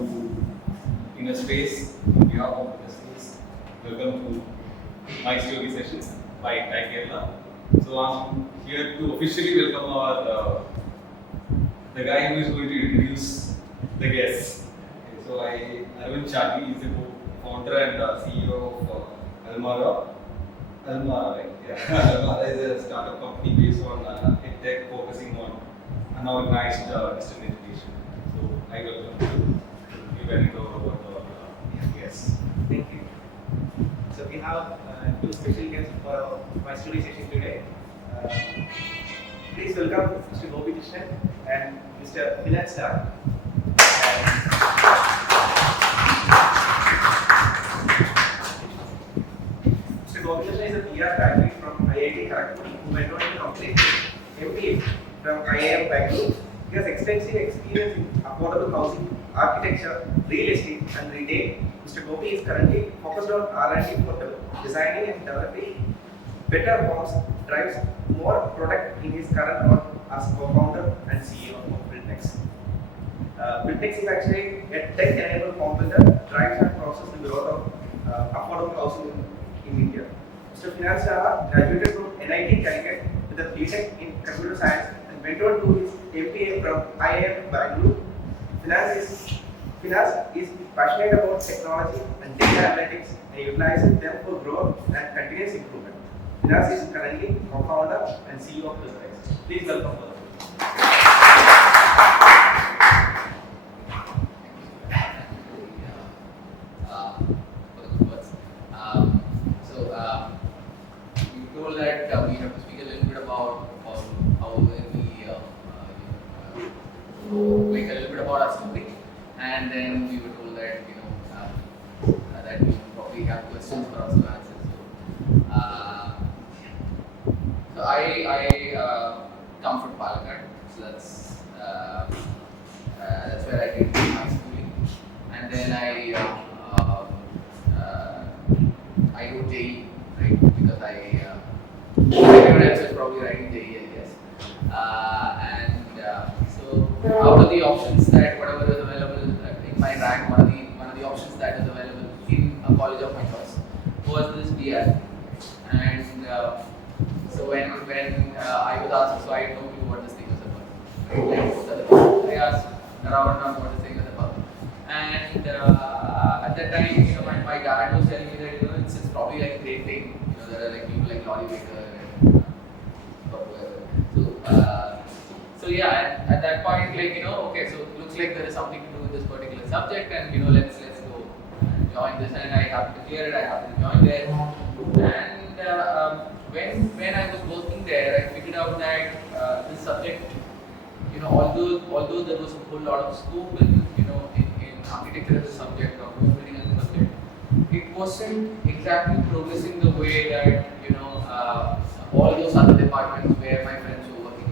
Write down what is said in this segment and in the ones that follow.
in a space, we are of the space. Welcome to my story session by TiE. So I'm here to officially welcome our the guy who is going to introduce the guests. Okay, so Arvind Chaghi is the founder and CEO of Almara. Almara, right? Yeah. Almara is a startup company based on tech, focusing on unorganized distance education. So I welcome you. You very know about our guests. Thank you. So we have two special guests for my story session today. Please welcome Mr. Gopikrishnan and Mr. Finaz Naha. Mr. Gopikrishnan is a PR graduate from IIT Kharagpur who went on to complete MBA from IIM Bangalore. He has extensive experience in affordable housing, architecture, real estate, and retail. Mr. Gopi is currently focused on R&D for designing and developing better homes, drives more product in his current role as co-founder and CEO of BuildNext. BuildNext is actually a tech-enabled company that drives and processes the growth of affordable housing in India. Mr. Finaz Naha graduated from NIT Calicut with a BTech in computer science and went on to his MBA from IIM Bangalore. Finaz is passionate about technology and data analytics and utilizes them for growth and continuous improvement. Finaz is currently co-founder and CEO of BuildNext. Please welcome both. You told that we have to speak a little bit about how we like a little bit about our story, and then we were told that that we probably have questions for us to answer. So I come from Palakkad, so that's where I did my schooling, and then I wrote TiE, right? Because everyone else is probably writing TiE, I guess. So out of the options that whatever is available in my rank, one of the options that is available in a college of my choice was this BR. And so when I was asked, so I had no clue what this thing was about. I asked around what this thing was about. And at that time, my dad was telling me that it's probably like a great thing. There are like people like Lorry Baker and so yeah. At that point, okay, so it looks like there is something to do with this particular subject, and let's go and join this. And I happened to clear it. I happened to join there. And when I was working there, I figured out that this subject, although there was a whole lot of scope in architecture as a subject or building as a subject, it wasn't exactly progressing the way that all those other departments where my friends were working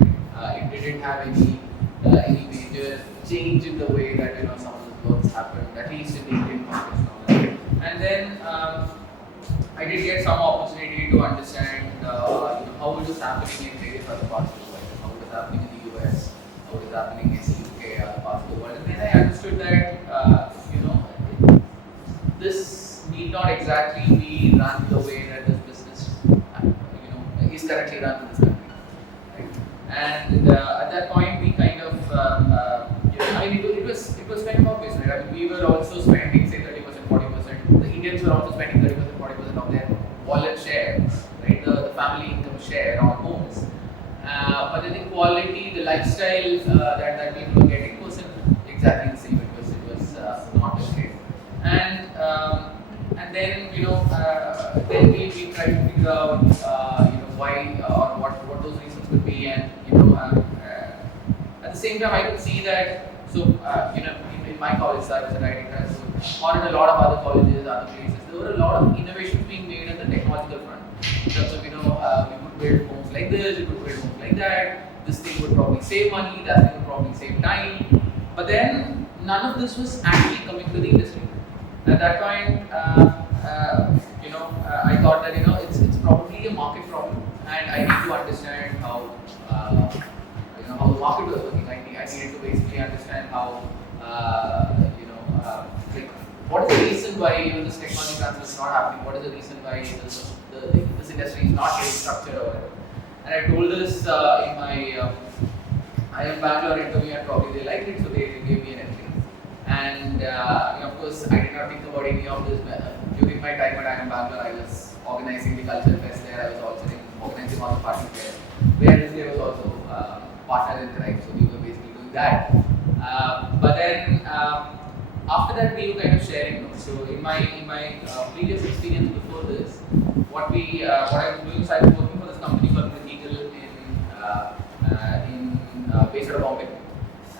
in. It didn't have any major change in the way that some of the works happened, at least in the Indian context. And then I did get some opportunity to understand how it was happening in various other parts of the world, how it was happening in the US, how it was happening in the UK, other parts of the world. And then I understood that this need not exactly be run the way that this business is currently run in this country. Right? And at that point, we kind of it was kind of obvious, right? I mean, we were also spending say 30%, 40%. The Indians were also spending 30%, 40% of their wallet share, right? The family income share on homes. But then the quality, the lifestyle that people were getting wasn't exactly the same. It was not as great. And then then we tried to figure out why or what those reasons could be, and at the same time I could see that in my college, I was at IIT Kharagpur, or in a lot of other colleges, other places, there were a lot of innovations being made on the technological front. In terms of we could build homes like this, we could build homes like that. This thing would probably save money, that thing would probably save time. But then none of this was actually coming to the industry. At that point, I thought that it's probably a market problem, and I need to understand how how the market was working. I needed to basically understand how what is the reason why this technology transfer is not happening? What is the reason why this industry is not getting structured or whatever? And I told this in my IIM Bangalore interview, and probably they liked it, so they gave me an entry. And of course, I did not think about any of this. During my time at IIM Bangalore, I was organizing the culture fest there. I was also organizing all the parties there. Where there was also partner in crime, so we were basically doing that. But then after that, we were kind of sharing notes. So in my previous experience before this, what I was doing, so I was working for this company called Gopikrishnan based out of Bombay,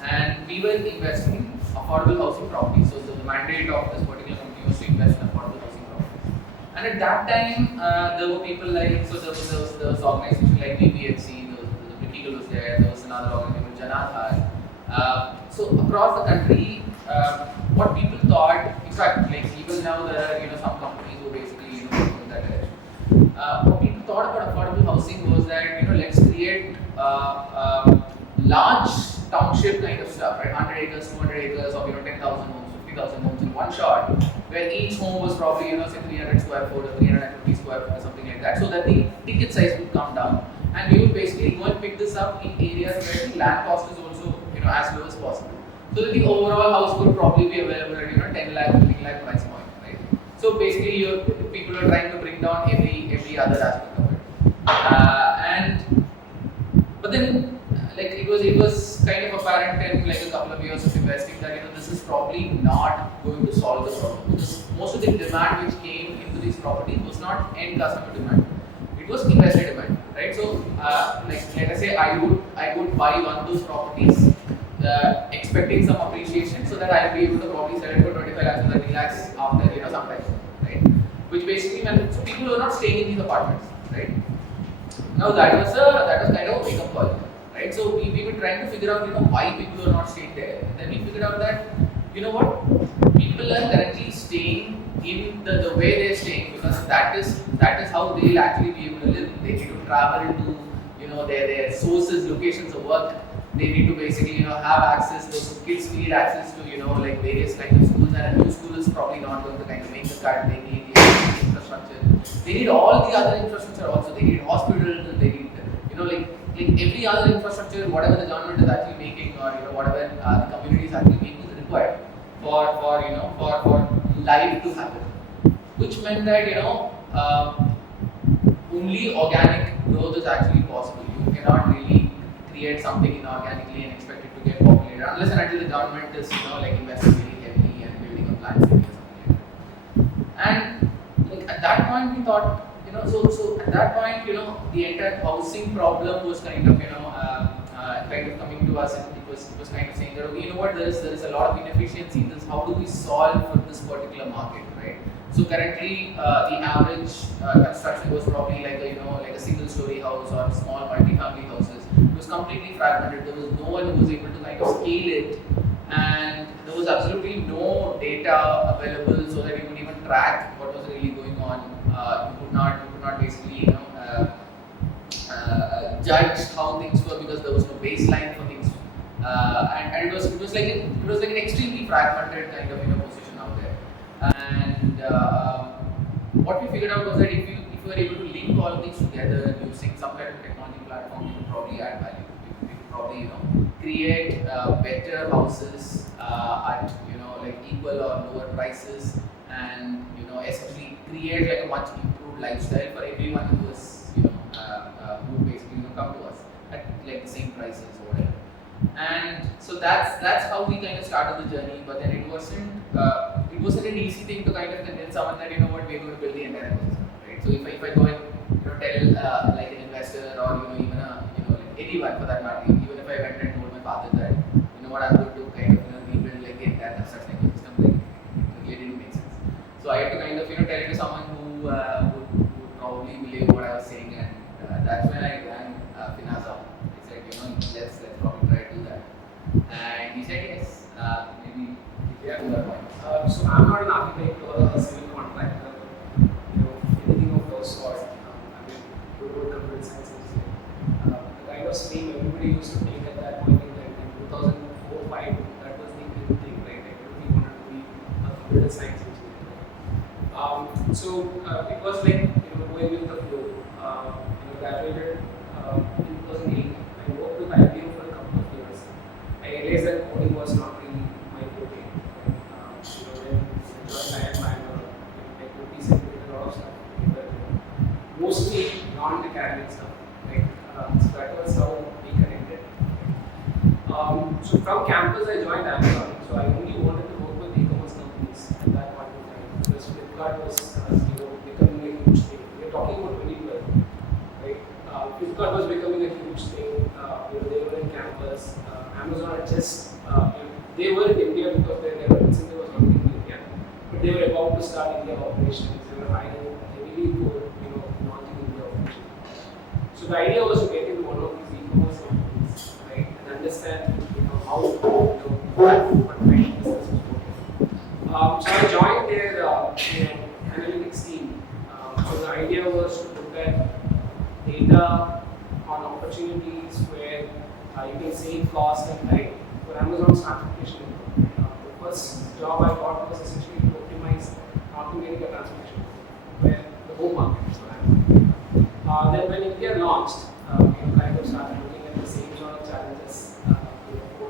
and we were investing in affordable housing properties. So the mandate of this particular company was to invest in affordable housing properties. And at that time, there were people like, so there was organization like BBHC, the Britigal was there was another organization, Janatha. So across the country, what people thought, in fact, like even now there are some companies who basically going in that direction. What people thought about affordable housing was that let's create large township kind of stuff, right? 100 acres, 200 acres of 10,000 homes, 50,000 homes in one shot, where each home was probably say 300 square foot or 350 square foot or something like that, so that the ticket size would come down, and we would basically go and pick this up in areas where the land cost is also as low as possible, so that the overall house would probably be available at 10 lakh, 15 lakh price point, right? So basically, people are trying to bring down every other aspect of it, but then. Like it was kind of apparent in like a couple of years of investing that this is probably not going to solve the problem, because most of the demand which came into these properties was not end customer demand, it was investor demand, right? So like let us say I would buy one of those properties expecting some appreciation, so that I'll be able to probably sell it for 25 lakhs or 30 lakhs after some time, right? Which basically meant so people were not staying in these apartments, right? Now that was kind of a wake up call. Right? So we were trying to figure out why people are not staying there. And then we figured out that what people are currently staying in the way they're staying, because that is how they'll actually be able to live. They need to travel to their sources, locations of work. They need to basically have access. Those kids need access to like various kinds of schools, and a new school is probably not going to kind of make the cut. They need the infrastructure. They need all the other infrastructure also. They need hospitals. They need like every other infrastructure, whatever the government is actually making, or whatever the community is actually making, is required for life to happen. Which meant that only organic growth is actually possible. You cannot really create something inorganically and expect it to get populated unless and until the government is like investing very heavily and building a plant city or something like that. And like at that point we thought. So at that point, the entire housing problem was kind of coming to us, and it was kind of saying that there is a lot of inefficiency in this. How do we solve for this particular market, right? So currently, the average construction was probably like a single story house or small multi-family houses. It was completely fragmented. There was no one who was able to kind of scale it, and there was absolutely no data available so that you could even track what was really going on. You could not basically judge how things were, because there was no baseline for things, and it was like an extremely fragmented kind of position out there. And what we figured out was that if you were able to link all things together using some kind of technology platform, you could probably add value. You could probably create better houses at like equal or lower prices, and essentially create like a much improved lifestyle for everyone who is who basically come to us at like the same prices or whatever. And so that's how we kind of started the journey. But then it wasn't an easy thing to kind of convince someone that we're going to build the entire ecosystem, right? So if I go and tell like an investor or even like anyone for that matter, even if I went and told my father that what I'm going to kind of rebuild like the entire construction ecosystem, like it didn't make sense. So I had to kind of tell it to someone who would probably believe what I was saying, and that's when I rang Finaz up. He said, let's probably try to do that, and he said yes. Maybe yeah. So I'm not an architect or a civil contractor, anything of those sort. Good computer science engineer. The kind of stream everybody used to take at that point in time, in 2004-5, computer science engineer. So it was like going with the flow. Graduated in 2008. I worked with IBM for a couple of years. I realized that coding was not really my forte. When I joined IIM, like noticed and did a lot of stuff, but mostly non-academic stuff. So that was how we connected. So from campus, I joined Amazon. So I only wanted to work with e-commerce companies at that point in time because Flipkart was becoming a huge thing. We're talking about 2012, right? Flipkart was becoming a huge thing. They were in campus. Amazon had just they were in India because their center was already in India, but they were about to start India operations. They were hiring heavily for launching India operations. So the idea was to get into one of these e-commerce companies, right, and understand how what kind of business was working. So I joined their analytics team. So the idea was to look at data on opportunities where you can save cost and time for Amazon's transportation. The first job I got was essentially to optimize North America transportation, where the home market is for Amazon. Then when India launched, kind of started looking at the same sort of challenges for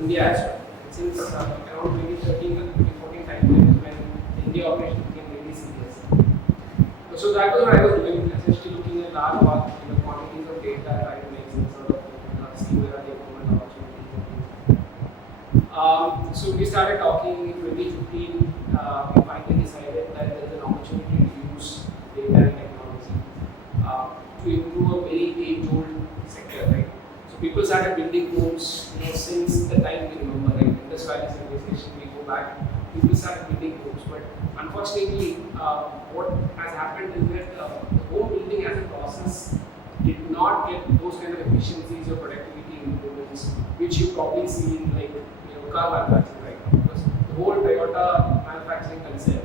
India as well. And since around 2013 and 2014 time is when the India operation became really serious. So that was what I was doing, essentially looking at large quantities of data, trying to make some sort of see where are the improvement opportunities. So we started talking in 2015. We finally decided that there is an opportunity to use data and technology to improve a very age-old sector, right? So people started building homes, since the time we remember, right? Indus Valley civilization, we go back, people started building homes, but unfortunately, what has happened is that the home building as a process did not get those kind of efficiencies or productivity improvements, which you probably see in car manufacturing, right? Because the whole Toyota manufacturing concept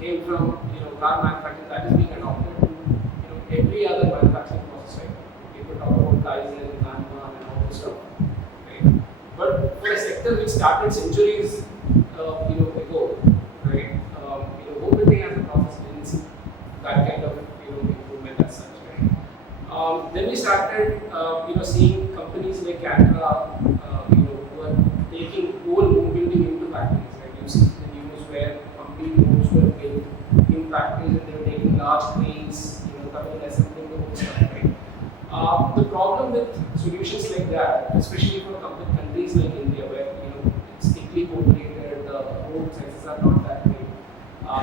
came from car manufacturing that is being adopted to every other manufacturing process, right? People talk about Kaizen, Kanban, and all this stuff, right? But for a sector which started centuries ago, right? Home building as a process didn't see that kind of improvement as such, right? Then we started seeing companies like Canada, who are taking whole home building into factories, right? You see the news where complete homes were built in factories and they were taking large cranes, coming and assembling the whole stuff, right? The problem with solutions like that, especially for countries like India, where it's thickly populated, the home sizes are not that big,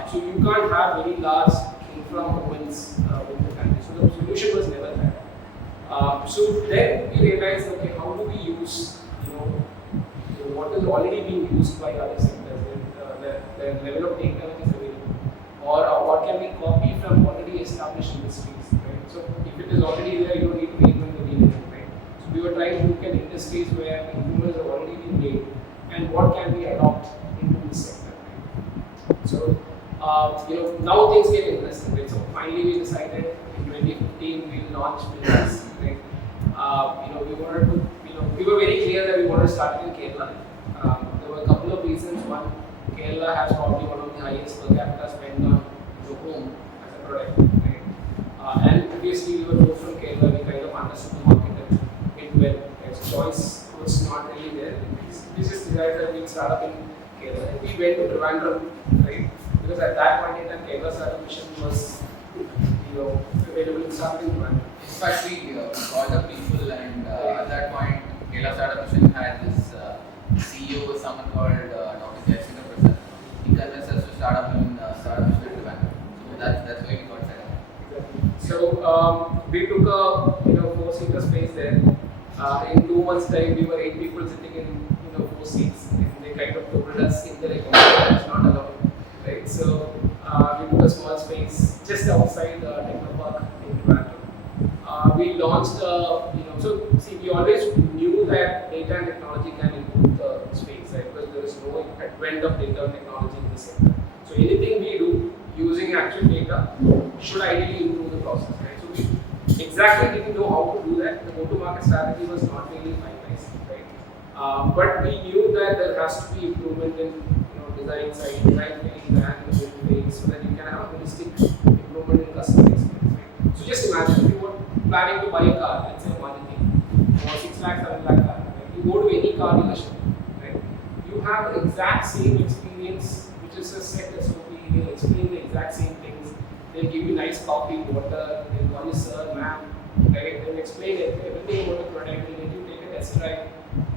so you can't have very large infra movements within the country. So the solution was never there. So then we realized, okay, how do we use what is already being used by other sectors, the level of data which is available, or what can we copy from already established industries, right? So if it is already there, you don't need to reinvent the wheel, right? So we were trying to look at industries where improvements have already been made, and what can we adopt into this sector, right? So now things get interesting, right? So finally we decided in 2015 we'll launch BuildNext, right? We wanted to, we were very clear that we wanted to start in Kerala. There were a couple of reasons. One, Kerala has probably one of the highest per capita spend on the home as a product, right? And obviously we were both from Kerala, we kind of understood the market a bit well, right? So choice was not really there. We just decided that we'd start up in Kerala. And we went to Trivandrum, right? Because at that point in time, Kerala startup mission was available in starting Trivandrum. In fact, we called up people, and at that point, Kerala Startup Mission had this CEO was someone called Dr. Jessica Prasad. He convinced us to start up in Startup Mission in Trivandrum. So that's why we got set up. Exactly. So we took a 4-seater space there. In 2 months' time, we were 8 people sitting in 4 seats, and they kind of told us in the recommendation it's not allowed, right? So we took a small space just outside the Technopark in Trivandrum. We launched, so see, we always knew that data and technology can improve the space, right? Because there is no advent of data and technology in this sector. So anything we do using actual data should ideally improve the process, right? So we exactly didn't know how to do that. The go-to-market strategy was not really finalized, right? But we knew that there has to be improvement in design side, design phase and the build phase, so that you can have a holistic improvement in customer experience. Right? So just imagine if you were planning to buy a car, let's say a Maruti, or 6 lakh, 7 lakh car. Right? You go to any car dealership, right? You have the exact same experience, which is a set SOP. They'll explain the exact same things. They'll give you nice coffee, water. They'll call you sir, ma'am. Right? They'll explain everything about the product. They'll let you take a test drive.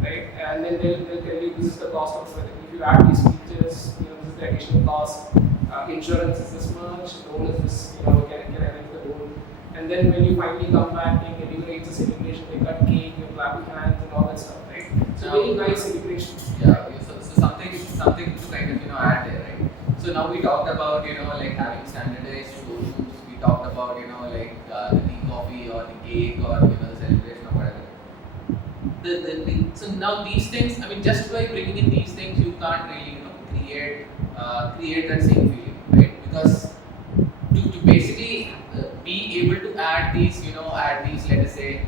Right? And then they'll tell you this is the cost of it. If you add these features, this is the additional cost. Insurance is this much, loan is this, can I arrange the loan? And then when you finally come back, they deliver it's a celebration, they cut cake, you clap your hands and all that stuff, right? So very nice celebration. Yeah, so something to kind of add there, right? So now we talked about like having standardized showrooms. We talked about like the tea coffee or the cake or the celebration or whatever. So now these things, I mean, just by bringing in these things, you can't really create that same feeling, right? Because to basically be able to add these let us say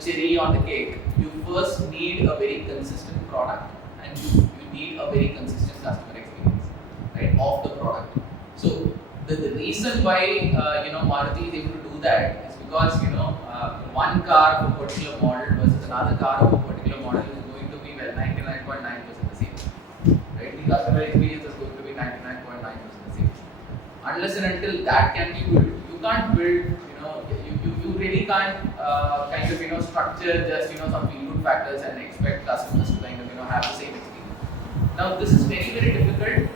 cherry on the cake, you first need a very consistent product and you need a very consistent customer experience, right, of the product. So the reason why Maruti is able to do that is because one car of a particular model versus another car of a particular model is going to be 99.9% the same, right? The customer experience is going to be 99.9% the same. Unless and until that can be built, you can't build. You really can't kind of structure just some feel-good factors and expect customers to kind of have the same experience. Now this is very difficult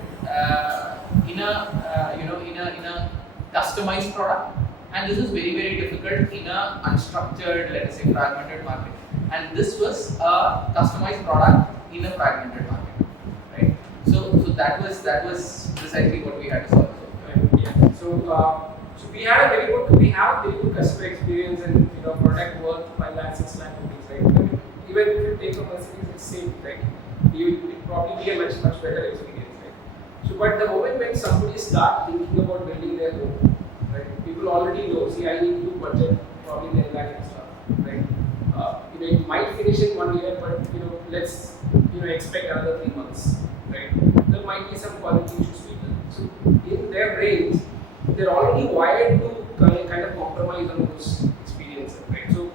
in a customized product, and this is very difficult in a unstructured, let us say, fragmented market. And this was a customized product in a fragmented market, right? So that was precisely what we had to solve. Right. Yeah. So we have a very good customer experience, and product worth 5 lakh, 6 lakh rupees, right? I mean, even if you take a Mercedes, it's same, right? It will probably be a much better experience, right? So, but the moment when somebody start thinking about building their home, right? People already know. See, I need to budget probably 10 lakh extra, right? It might finish in 1 year, but let's expect another 3 months, right? There might be some quality issues. So in their brains, they're already wired to kind of compromise on those experiences, right? So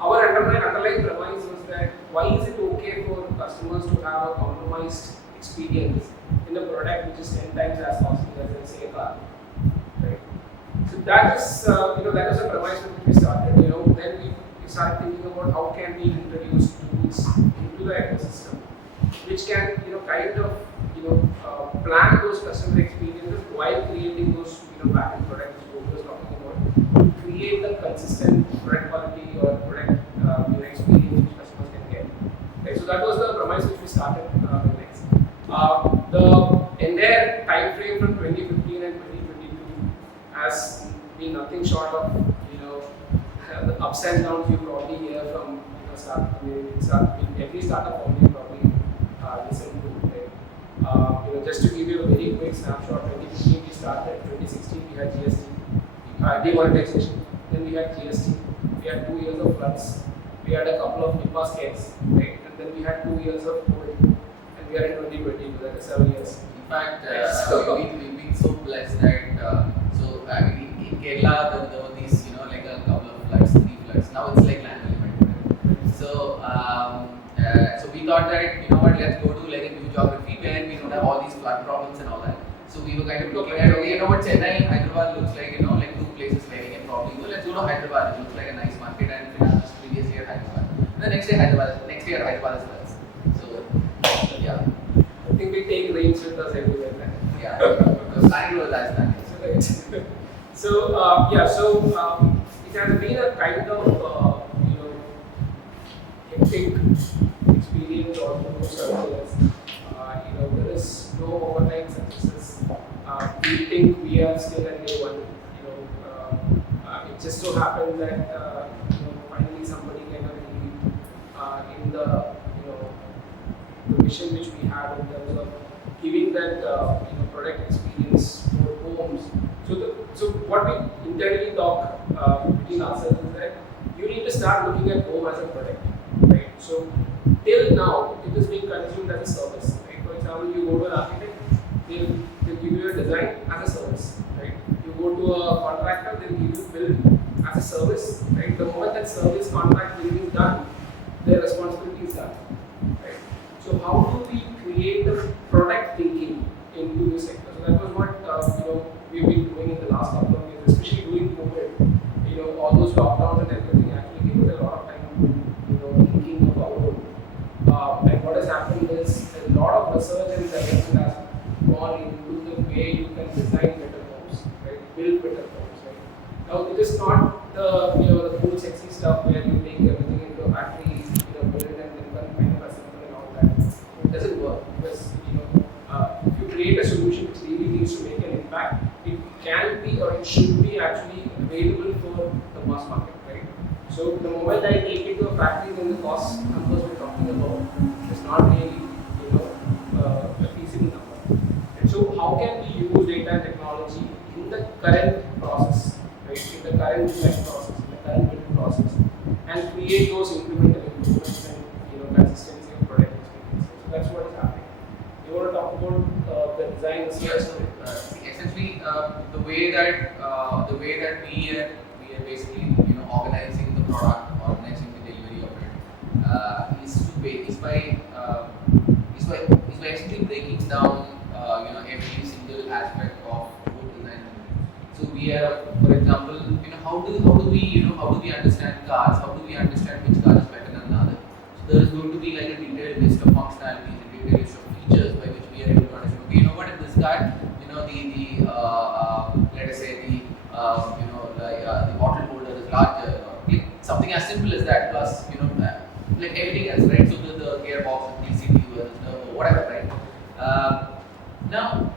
our underlying premise was that why is it okay for customers to have a compromised experience in a product which is 10 times as costly as, let's say, a car, right? So that is that was a premise with which we started. Then we started thinking about how can we introduce tools into the ecosystem, which can kind of plan those customer experiences while creating those back-end products which we were talking about, create the consistent product quality or product experience which customers can get. Right? So that was the premise which we started with Next. The entire time frame from 2015 and 2022 has been nothing short of the ups and downs you probably hear from every startup company probably listen to. Right? Just to give you a very quick snapshot, 2015 we started, 2016 we had GST, demonetization, then we had GST, we had 2 years of floods, we had a couple of Nipah scares, right? And then we had 2 years of COVID, and we are in 2020, so that is 7 years. In fact, we've been so blessed that in Kerala there were these like a couple of floods, 3 floods. Now it's like land element. So we thought that let's go to like a new geography where we don't have all these flood problems and all that. So we were kind of looking at what Chennai and Hyderabad looks like, like 2 places where we can probably go. Let's go to Hyderabad. It looks like a nice market, and Finaz previous year Hyderabad. And the next year Hyderabad as well. So yeah. I think we take range with us everywhere. Yeah. Because I was last time. So it has been a kind of hectic experience or services. There is no overnight successes. We think we are still at day one. It just so happened that finally somebody kind of believed in the vision which we had in terms of giving that product experience for homes. So what we internally talk between ourselves is that you need to start looking at home as a product, right? So till now it is being consumed as a service, right? For example, you go to an architect, service contract billing is done, their responsibility is done. Right? So how do we create the product thinking into this sector? So that was what we've been doing in the last couple of years, especially during COVID. All those lockdowns and everything actually gave us a lot of time to thinking of our own. And what has happened is a lot of research and development has gone into the way you can design better homes, right? Build better homes, right? Now it is not the cool sexy stuff where you take everything into a factory, build it and then kind of assemble and all that. It doesn't work because if you create a solution which really needs to make an impact, it can be or it should be actually available for the mass market, right? So the moment I take it to a factory, then the cost numbers we're talking about is not really a feasible number. And so how can we use data and technology in the current process, right? In the current design process, in the current building process, and create those incremental improvements and consistency of product experience. So that's what is happening. You want to talk about the design Yes, so essentially the way that we are basically organizing the product, organizing the delivery of it is by essentially breaking down every single aspect of both design and building. So we have, for example, how do we understand cars? How do we understand which car is better than the other? So there is going to be like a detailed list of functionalities, a detailed list of features by which we are able to understand. Okay, what in this car, let us say the bottle holder is larger, or like something as simple as that. Plus, like everything else, right? So the gearbox, the CPU, the whatever, right? Now,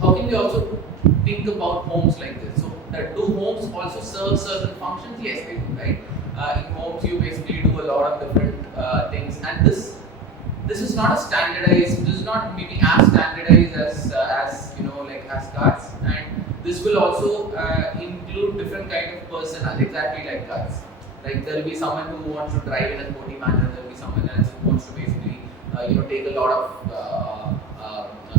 how can we also think about homes like this? So, do homes also serve certain functions? Yes, they do, right? In homes, you basically do a lot of different things, and this is not a standardized. This is not maybe as standardized as as cars, and this will also include different kind of personas, exactly like cars. Like there will be someone who wants to drive in a sporty manner. There will be someone else who wants to basically take a lot of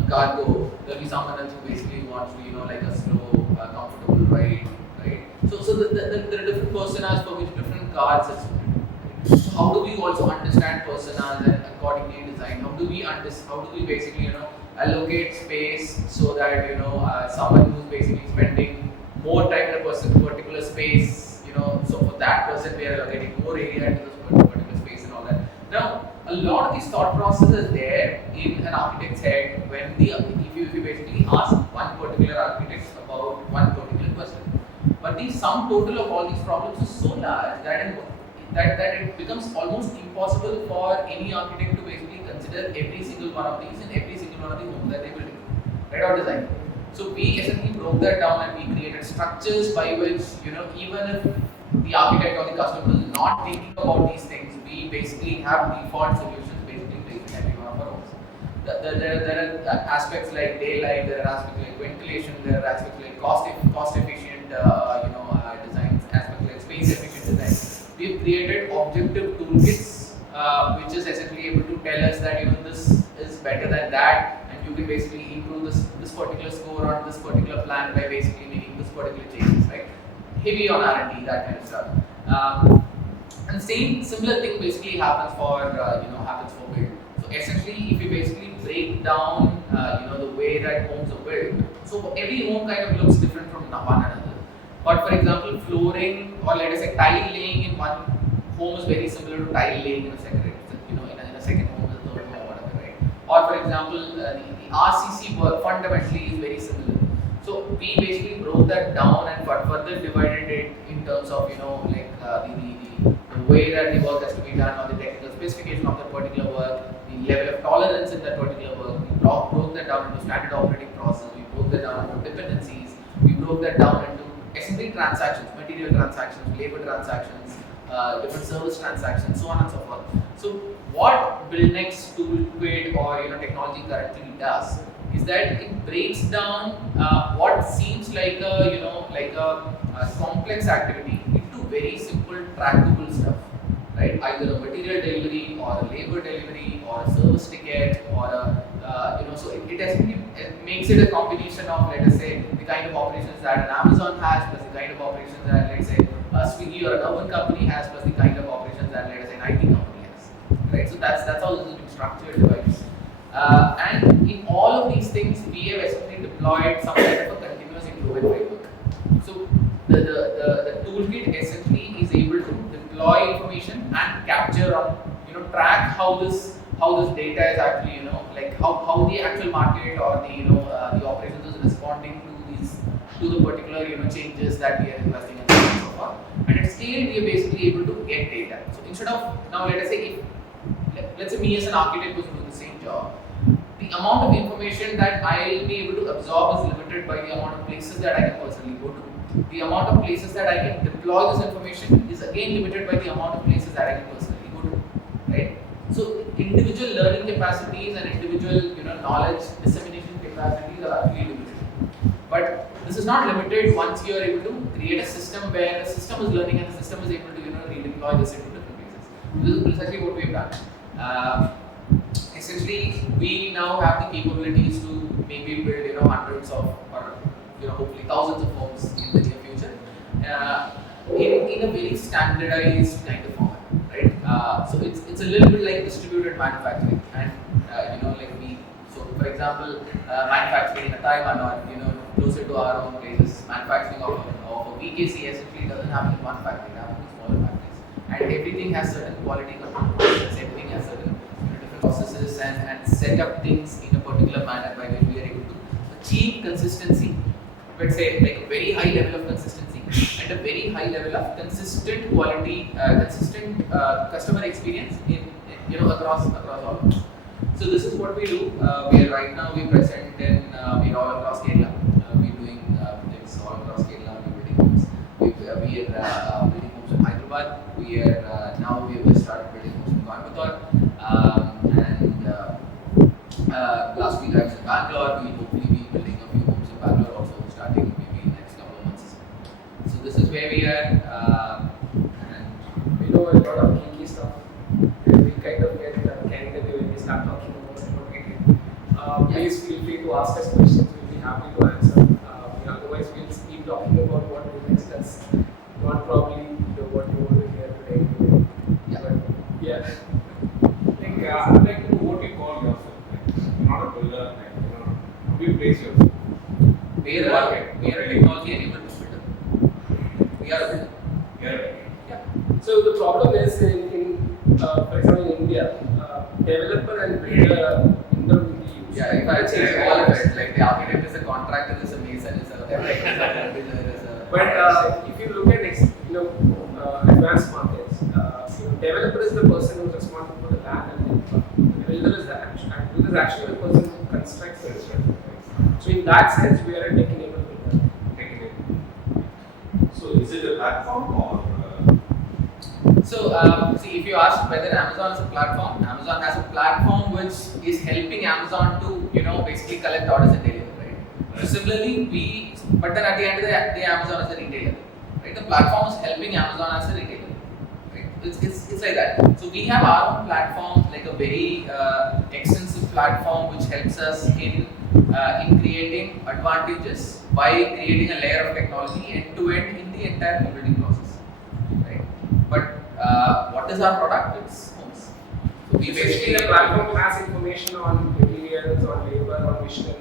cargo. There will be someone else who basically wants to like a slow, comfortable ride, right? So there are different personas for which different cars are suited. So how do we also understand personas and accordingly design? How do we basically allocate space so that someone who's basically spending more time in a particular space, so for that person we are allocating more area into this particular space and all that. Now a lot of these thought processes are there in an architect's head when if you basically ask one particular architect about one particular question. But the sum total of all these problems is so large that it becomes almost impossible for any architect to basically consider every single one of these in every single one of the homes that they build, right, or design. So we essentially broke that down and we created structures by which even if the architect or the customer is not thinking about these things, we basically have default solutions basically based on every one of our homes. There are aspects like daylight, there are aspects like ventilation, there are aspects like cost efficient designs, aspects like space efficient design. We've created objective toolkits which is essentially able to tell us that this is better than that, and you can basically improve this particular score on this particular plan by basically making this particular changes, right? Heavy on R&D, that kind of stuff. And similar thing basically happens for build. So essentially, if you basically break down the way that homes are built, so every home kind of looks different from one another. But for example, flooring or let us say tile laying in one home is very similar to tile laying in a second, in a second home, a third home, or whatever, right? Or for example, the RCC work fundamentally is very similar. So we basically broke that down and further divided it in terms of the way that the work has to be done, or the technical specification of that particular work, the level of tolerance in that particular work. We broke that down into standard operating process. We broke that down into dependencies. We broke that down into essentially transactions, material transactions, labor transactions, different service transactions, so on and so forth. So what BuildNext toolkit or technology currently does is that it breaks down what seems like a complex activity into very simple trackable stuff, right? Either a material delivery or a labor delivery or a service ticket or a so it essentially makes it a combination of, let us say, the kind of operations that an Amazon has plus the kind of operations that, let's say, Swiggy or an urban company has, plus the kind of operations that, let us say, an IT company has, right? So that's how this has been structured device. And in all of these things, we have essentially deployed some kind of a continuous improvement framework. So the toolkit essentially is able to deploy information and capture or track how this data is actually like how the actual market or the operations is responding to the particular changes that we are investing in so far. And at scale, we are basically able to get data. So instead of now, let us say let's say me as an architect was doing the same job, the amount of information that I'll be able to absorb is limited by the amount of places that I can personally go to. The amount of places that I can deploy this information is again limited by the amount of places that I can personally go to, right? So individual learning capacities and individual knowledge dissemination capacities are actually limited. But this is not limited once you are able to create a system where the system is learning and the system is able to redeploy this into different places. This is precisely what we have done. Essentially, we now have the capabilities to maybe build hundreds of or hopefully thousands of homes in the near future in a very standardized kind of format, right? So it's a little bit like distributed manufacturing, and so for example, manufacturing in a Taiwan or closer to our own places, manufacturing of a VKC essentially doesn't happen in one factory, it happens in smaller factories, and everything has certain quality control processes, everything has certain different processes and set up things in a particular manner by which we are able to achieve consistency. Let's say like a very high level of consistency and a very high level of consistent quality, consistent customer experience in across all of them. So this is what we do. We are right now present in we're all across Kerala. We're doing things all across Kerala. We're building homes. We are building homes in Hyderabad. We have just started building homes in Coimbatore. And last week I was in Bangalore. We hopefully be building a few homes in Bangalore also, starting maybe in the next couple of months. So this is where we are. And we know a lot of geeky stuff. We kind of get carried away when we start talking about what we do. Please feel free to ask us questions. We'll be happy to answer. Otherwise, we'll keep talking about what BuildNext does. Not probably what you want to hear today. Yeah. But, yeah. I'd like to know what you call yourself. You're not a builder. How do you place yourself? We are a technology enabled builder. We are a builder. Yeah. So the problem is for example, in India, developer and builder are intermediately used. Yeah, if I change all of it, like the architect is a contractor, is a mason, is a builder, is a. But if you look at advanced markets, developer is the person who is responsible for the land and the infra. The builder is actually the person who constructs the infrastructure. So in that sense, we are a tech-enabled builder. So is it a platform or? So see, if you ask whether Amazon is a platform, Amazon has a platform which is helping Amazon to basically collect orders and deliver, right? So similarly, but then at the end of the day, Amazon is a retailer, right? The platform is helping Amazon as a retailer, right? It's like that. So we have our own platform, like a very extensive platform which helps us in creating advantages by creating a layer of technology end to end in the entire building process, right? But what is our product? It's homes. So we Basically, the platform has information on materials, on labor, on machinery,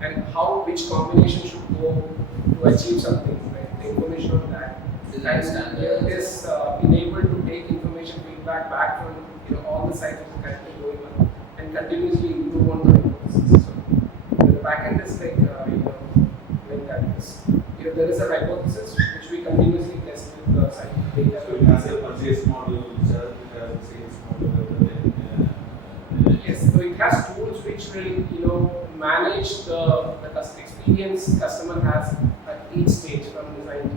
and which combination should go to achieve something, right? The information on that. Design standards. It is enabled to take information feedback back from all the sites which is currently going on and continuously improve on the hypothesis. So the backend is like that. There is a hypothesis which we continuously test with the site data. So it has a purchase model, it has a sales model. Yes, so it has tools which will manage the experience customer has at each stage from design to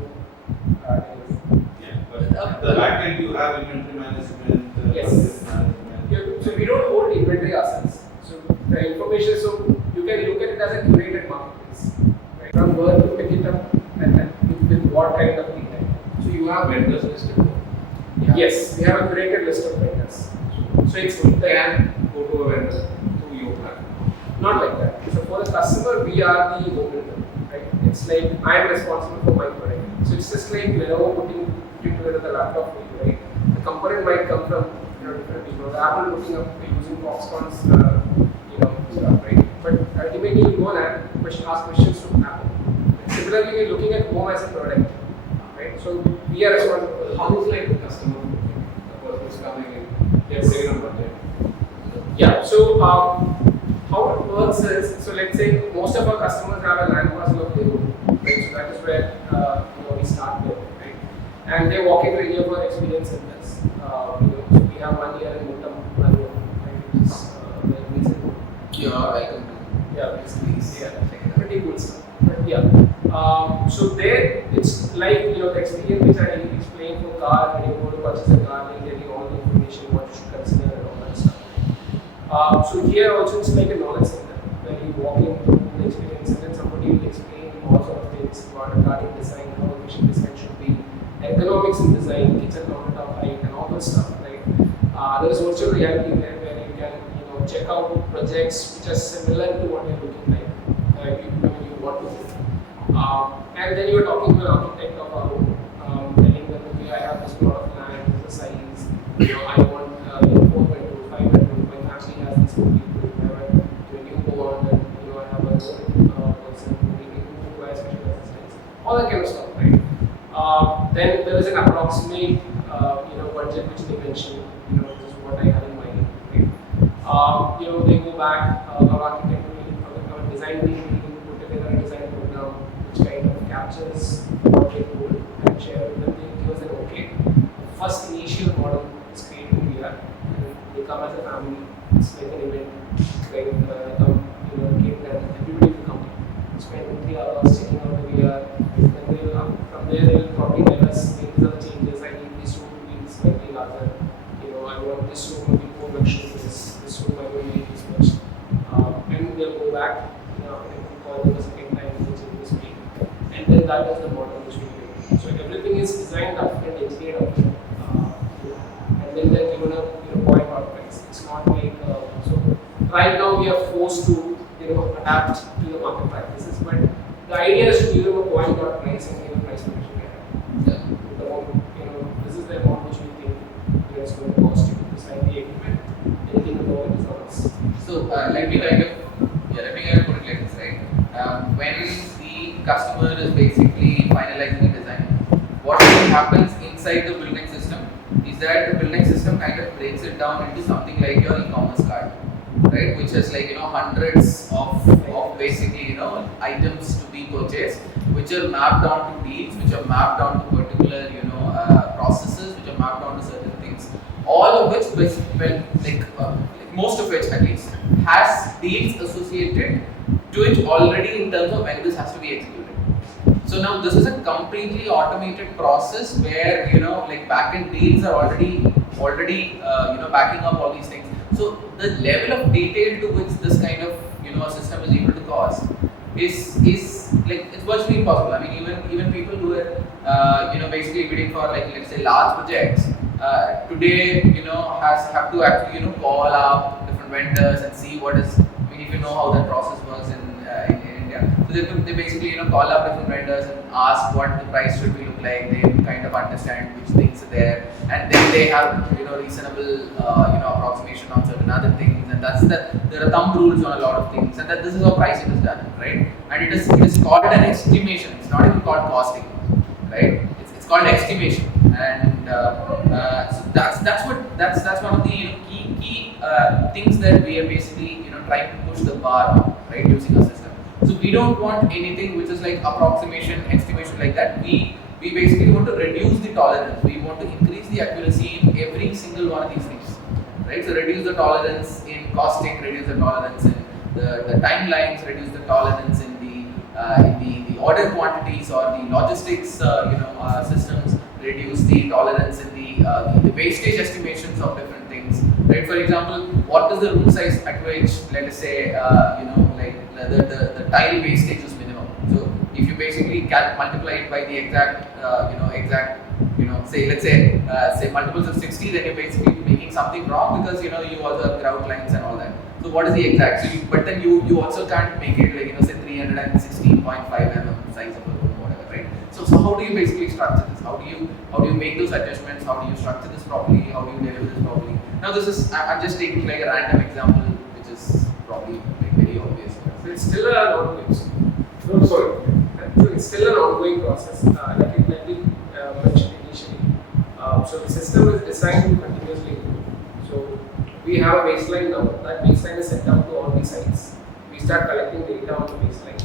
delivery. Yeah, but the back end you have inventory management, Yes. purchase management. So we don't hold inventory ourselves. So the information, so you can look at it as a curated marketplace. Right? From where to pick it up and with what kind of data. So you have vendors listed. Yes, we have a curated list of vendors. So it's You can go to a vendor through your platform. not like that. So for the customer, we are the home builder, right? It's like I am responsible for my product. So it's just like Lenovo putting as the laptop for you, right? The component might come from different people. The Apple looking up using Foxconn's stuff, right? But ultimately you go and ask questions to Apple. Similarly, we're looking at home as a product, right? So we are responsible. How is like the customer, the person who's coming in, they're saving on budget? Yeah, so how it works is, so let's say most of our customers have a land parcel of their own, right? So that is where we start with, right? And they're walking through any of our experience in this. So we have 1 year in Uttam, right? Which is very recent. You're welcome to. Yeah, Please. yeah, pretty good stuff. But yeah, so there it's like the experience which I explained for car when you go to purchase a car, and getting all the information what you should consider and all that stuff. So here also it's like a knowledge center where you walk into the experience and then somebody will explain all sort of things about regarding design, how efficient design should be, ergonomics in design, kitchen countertop height, and all that stuff. Right? There is virtual reality there where you can check out projects which are similar to what you're looking like. You want to do. And then you're talking to an architect of our own, telling them, okay, I have this plot of land, this is the size, I want 4 bedrooms, 5 bedrooms, my family has this many people, I have a newborn, and I have a person who requires special assistance, all that kind of stuff, right? Then there is an approximate budget which they mention, this is what I have in mind, right? They go back, our architect meeting, our design team meeting, put together a design program which kind of captures what they told and share with them. They give us an okay. The first initial model is created in VR, and they come as a family. It's like an event, kind of come, kid and everybody will come. Spend 3 hours checking out the VR. Then from there they will probably tell us these are the changes. I need this room to be slightly larger. I want this room to be more luxurious. This room I will need this much. And they'll go back. And call them a second time and change the speed. And then that is the model which we do. So everything is designed up and engineered up. And then they're given a point out price. It's not like so. Right now we are forced to adapt to the market practices, but the idea is to give them a point out price and give a price prediction. Yeah. This is the amount which we think it's going to cost you to design the equipment. Anything above it is not us. So let me kind of put it like this, right? When the customer is basically finalizing the design, what happens inside the BuildNext system is that the BuildNext system kind of breaks it down into something like your e-commerce cart, right? Which is like hundreds of basically items to be purchased, which are mapped down to deals, which are mapped down to particular processes, which are mapped down to certain things. All of which, most of which at least, has deals associated to it already in terms of when this has to be executed. So now this is a completely automated process where backend deals are already backing up all these things. So the level of detail to which this kind of a system is able to cost is like it's virtually impossible. I mean even people who are basically bidding for let's say large projects today have to actually call up different vendors and see what is. I mean if you know how that process works in India, so they basically call up different vendors and ask what the price should be look like. They kind of understand which things are there, and then they have reasonable approximation on certain other things, and there are thumb rules on a lot of things, and that this is how pricing is done, right? And it is called an estimation. It's not even called costing, right? It's called estimation, and so that's one of the key things that we are basically trying to push the bar on, right, using our system. So we don't want anything which is like approximation, estimation like that. We basically want to reduce the tolerance. We want to increase the accuracy in every single one of these things, right? So reduce the tolerance in costing, reduce the tolerance in the timelines, reduce the tolerance in the order quantities or the logistics systems, reduce the tolerance in the wastage estimations of different things, right? For example, what is the room size at which, let us say, the tile wastage is minimum. So if you basically multiply it by the exact say let's say multiples of 60, then you're basically making something wrong because you also have grout lines and all that. So what is the exact? So but then you also can't make it say 316.5 mm size of a room, whatever, right? So So how do you basically structure this? How do you make those adjustments? How do you structure this properly? How do you deliver this properly? Now this is I'm just taking like a random example, which is probably like very obvious. So it's still an ongoing. No, sorry. So it's still an ongoing process. Like we mentioned initially. So the system is designed to continuously improve. So we have a baseline now. That baseline is sent out to all the sites. We start collecting data on the baseline.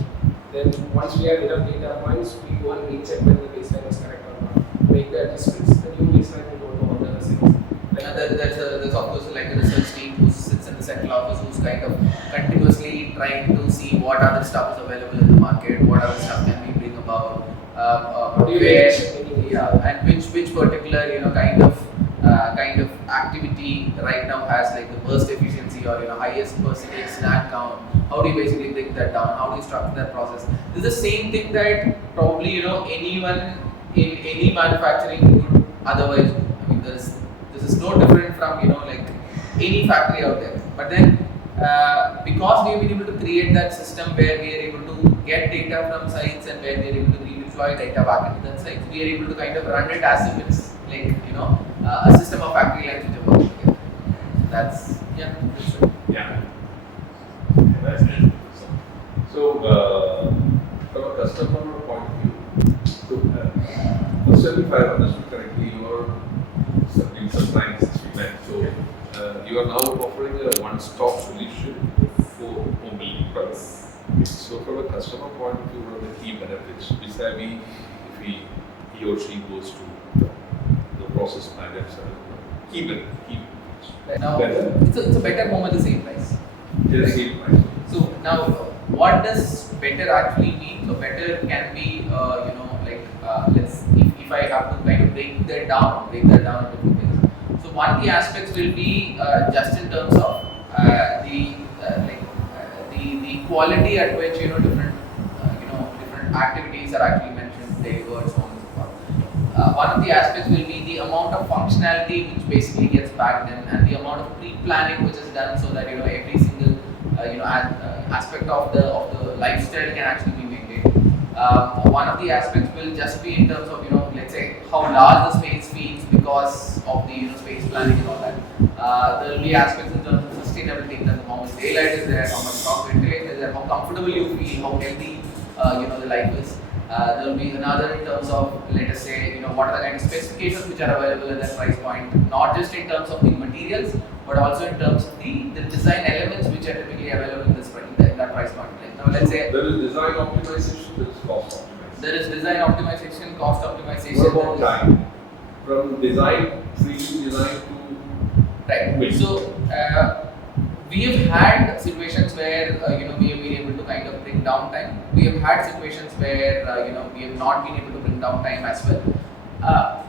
Then once we have enough data points, we go and recheck whether the baseline is correct or not. Make the adjustments. The new baseline will go to all the other sites. There's of course like a research team who sits in the central office who's kind of continuously trying to see what other stuff is available in the market, what other stuff can we bring about, and which particular kind of activity right now has like the worst efficiency or highest percentage snag count. How do you basically break that down? How do you structure that process? This is the same thing that probably anyone in any manufacturing would otherwise do. I mean, this is no different from like any factory out there. But then because we have been able to create that system where we are able to get data from sites and where we are able to redeploy data back into that sites, we are able to kind of run it as if it's like a system of factory lines which are working together. That's it. Yeah. That's it. So, from a customer point of view, first if I understood correctly, you are in supplying system, so you are now offering a one-stop solution for home building products. So, from a customer point of view, what are the key benefits? Vis-a-vis if he or she goes to the process plant themselves, key benefits. Now, it's a better home at the same price. Yes, same price. So now, what does better actually mean? So better can be, let's if I have to kind of break that down into two things. So one of the aspects will be just in terms of the quality at which different activities are actually mentioned, delivered, so on and so forth. One of the aspects will be the amount of functionality which basically gets backed in, and the amount of pre-planning which is done so that every single aspect of the lifestyle can actually be maintained. One of the aspects will just be in terms of let's say how large the space feels because of the space planning and all that. There will be aspects in terms of sustainability, in terms of how much daylight is there, how much cross ventilation is there, how comfortable you feel, how healthy the life is. There will be another in terms of, let us say, what are the kind of specifications which are available at that price point, not just in terms of the materials, but also in terms of the design elements which are typically available in that price point. Now, let's say there is design optimization, there is cost optimization. There is design optimization, cost optimization. What about time? From design, pre-design to right. So we have had situations where we have been able to kind of bring down time. We have had situations where we have not been able to bring down time as well.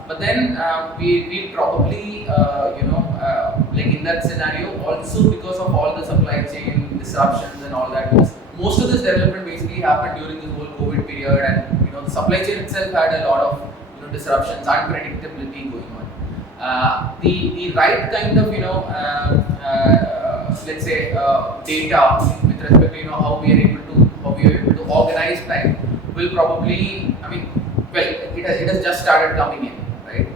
But then we probably like in that scenario also, because of all the supply chain disruptions and all that, most of this development basically happened during this whole COVID period, and the supply chain itself had a lot of disruptions, unpredictability going on. The right kind of let's say data with respect to how we are able to organize time will probably, it has just started coming in, right?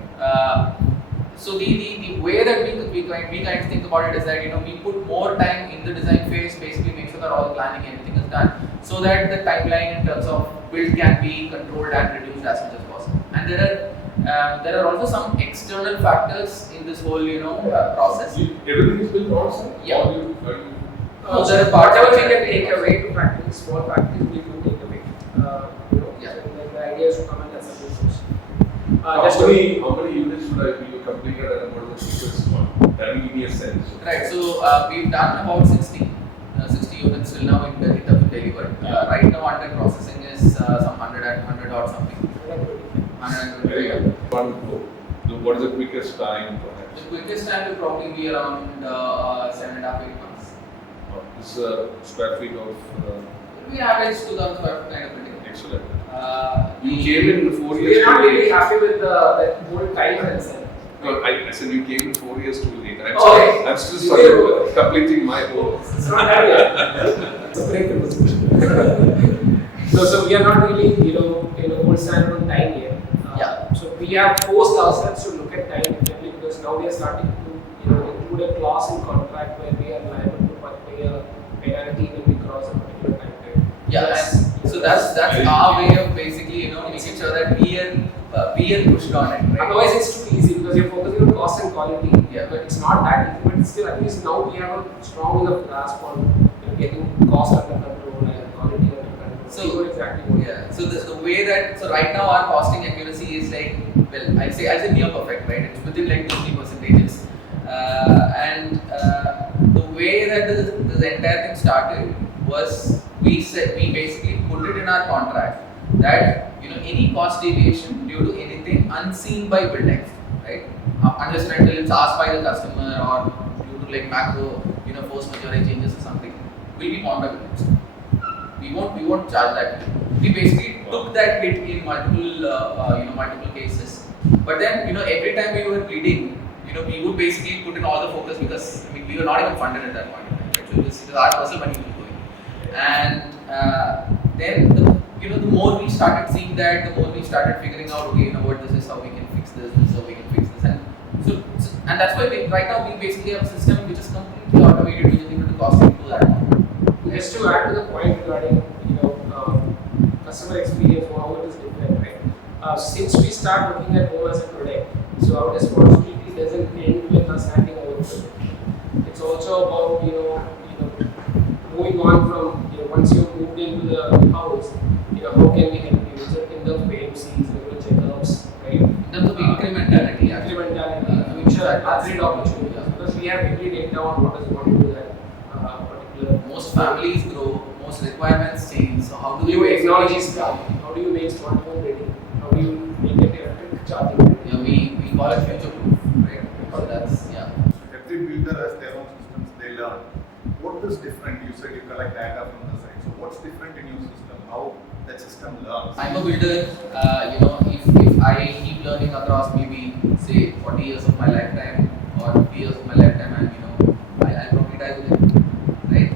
So the way that we kind of think about it is that we put more time in the design phase, basically make sure that all the planning, everything is done, so that the timeline in terms of build can be controlled and reduced as much as possible. And there are also some external factors in this whole process. Everything is built on-site? Yeah. So there are whatever we can take away to factories, small factories we can take away. Yeah. So the idea is to come and assemble those. How many units should I be completed and what is the cheapest one? That will give me a sense. Right. So we've done about 60 units till now in terms of delivered. Right now under processing is some 100 or something. 120. What is the quickest time perhaps? The quickest time will probably be around 7.5 8 months. This square feet of. We average 2,000 square feet kind of building. Excellent. You came in 4 years. We are not really happy with that whole time itself. No, I said you came in 4 years too late. I'm still You struggling completing my goal. It's not done yet. It's a breakthrough. So we are not really, understand on time yet. So we have forced ourselves to look at time differently because now we are starting to include a clause in contract where we are liable to pay a penalty when we cross a particular time frame. So that's our way of basically making sure that we are pushed on it. Right? Otherwise, it's too easy because you're focusing on cost and quality. Yeah. But it's not that easy. But still, at least now we have a strong enough grasp on getting cost under control and quality under control. So we know exactly what. Yeah. So the way that right now our costing accuracy is like, well, I'll say near perfect, right? It's within like 2-3%. And the way that this entire thing started was we basically put it in our contract that any cost deviation due to anything unseen by BuildNext, right? Unless and until it's asked by the customer or due to like macro force majeure changes or something, will be borne by BuildNext. We won't charge that. We basically took that hit in multiple cases. But then every time we were bleeding, we would basically put in all the focus because we were not even funded at that point. Right? So it was our personal money we were going. And then the more we started seeing that, the more we started figuring out, okay, this is how we can fix this is how we can fix this, and that's why right now we basically have a system which is completely automated, which is able to cost into that. Just to add to the point regarding customer experience, how it is different, right? Since we start looking at home as a product, so our responsibility doesn't end with us handing over the product. It's also about moving on from once you've moved into the house, how can we help you? So in terms of AMCs, regular checkups, right? In terms of incrementality, To ensure that upgrade opportunities, because we have every data on what is going into that particular. most families grow, most requirements change. So how do New you technologies come. How do you make smart home ready? How do you make it electric charging ready? We call it future proof, right? So that's Every builder has their own systems they learn. What is different? You said you collect data from the site. So what's different in your system? How that system learns? I'm a builder. If I keep learning across maybe say 40 years of my lifetime or 50 years of my lifetime, and I'll probably die with it, right?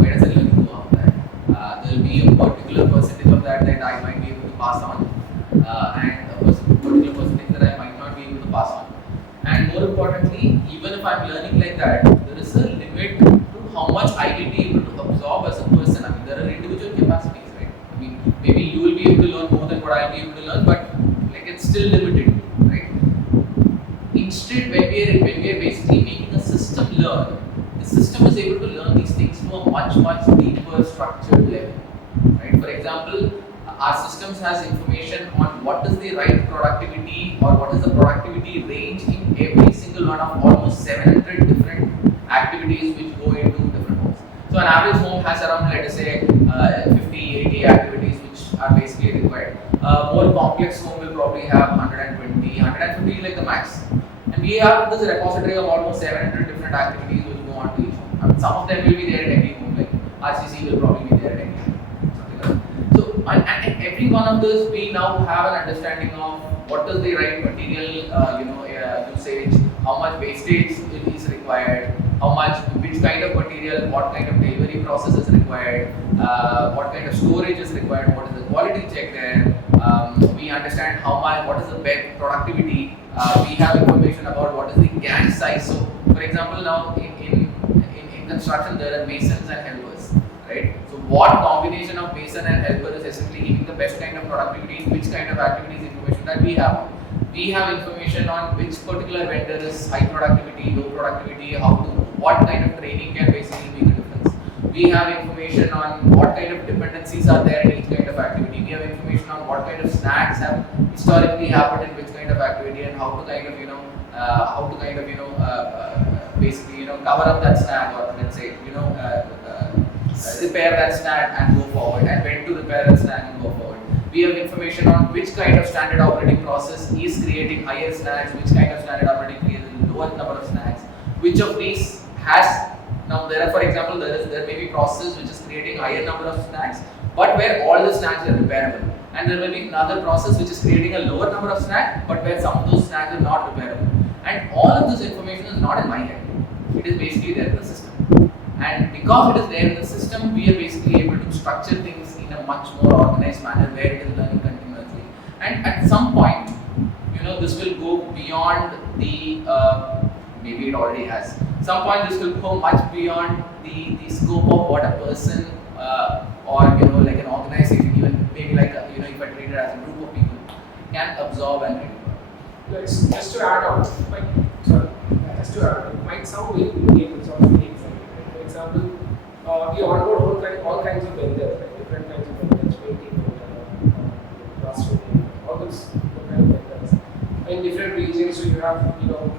Where does the learning go after that? There will be a particular percentage of that I might be able to pass on, and a particular percentage that I might not be able to pass on. And more importantly, even if I'm learning like that, there is a limit to how much I will be able to absorb as a person. There are individual capacities, right? Maybe you will be able to learn more than what I'll be able to learn, but it's still limited, right? Instead, when we are basically making a system learn, the system is able to learn these things to a much deeper structured level, right? For example, our systems has information on what is the right productivity or what is the productivity range in every single one of almost 700 different activities which go into different homes. So an average home has around, let us say, 50-80 activities which are basically required. More complex home will probably have 150 like the max. And we have this repository of almost 700 different activities which go on to each home. Some of them will be there in every home, like RCC will probably be there in every home. So, and every one of those, we now have an understanding of what is the right material, usage, how much wastage is required, which kind of material, what kind of delivery process is required, what kind of storage is required, what is the quality check there. We understand what is the bed productivity. We have information about what is the gang size. So, for example, now in construction there are masons and helpers, right? So what combination of mason and helper is essentially giving the best kind of productivity, which kind of activities information that we have. We have information on which particular vendor is high productivity, low productivity, what kind of training can basically make a difference. We have information on what kind of dependencies are there in each kind of activity. We have information on what kind of snags have historically happened in which kind of activity and how to basically cover up that snag, or let's say repair that snag and go forward, and when to repair that snag and go forward. We have information on which kind of standard operating process is creating higher snags, which kind of standard operating creates lower number of snags. Which of these has, now there are, for example, there may be processes which is creating higher number of snags, but where all the snags are repairable. And there will be another process which is creating a lower number of snags, but where some of those snags are not repairable. And all of this information is not in my head. It is basically there in the system. And because it is there in the system, we are basically able to structure things in a much more organized manner where it is learning continuously. And at some point, this will go beyond the, maybe it already has. Some point this will go much beyond the scope of what a person or like an organization, even maybe like if I treat it as a group of people, can absorb and deliver. Just to add on, it might sound very good, it's also very exciting. Right? For example, we onboard all kinds of vendors, right? Different kinds of vendors, painting vendor, classroom vendor, all those kind of vendors. In different regions, so you have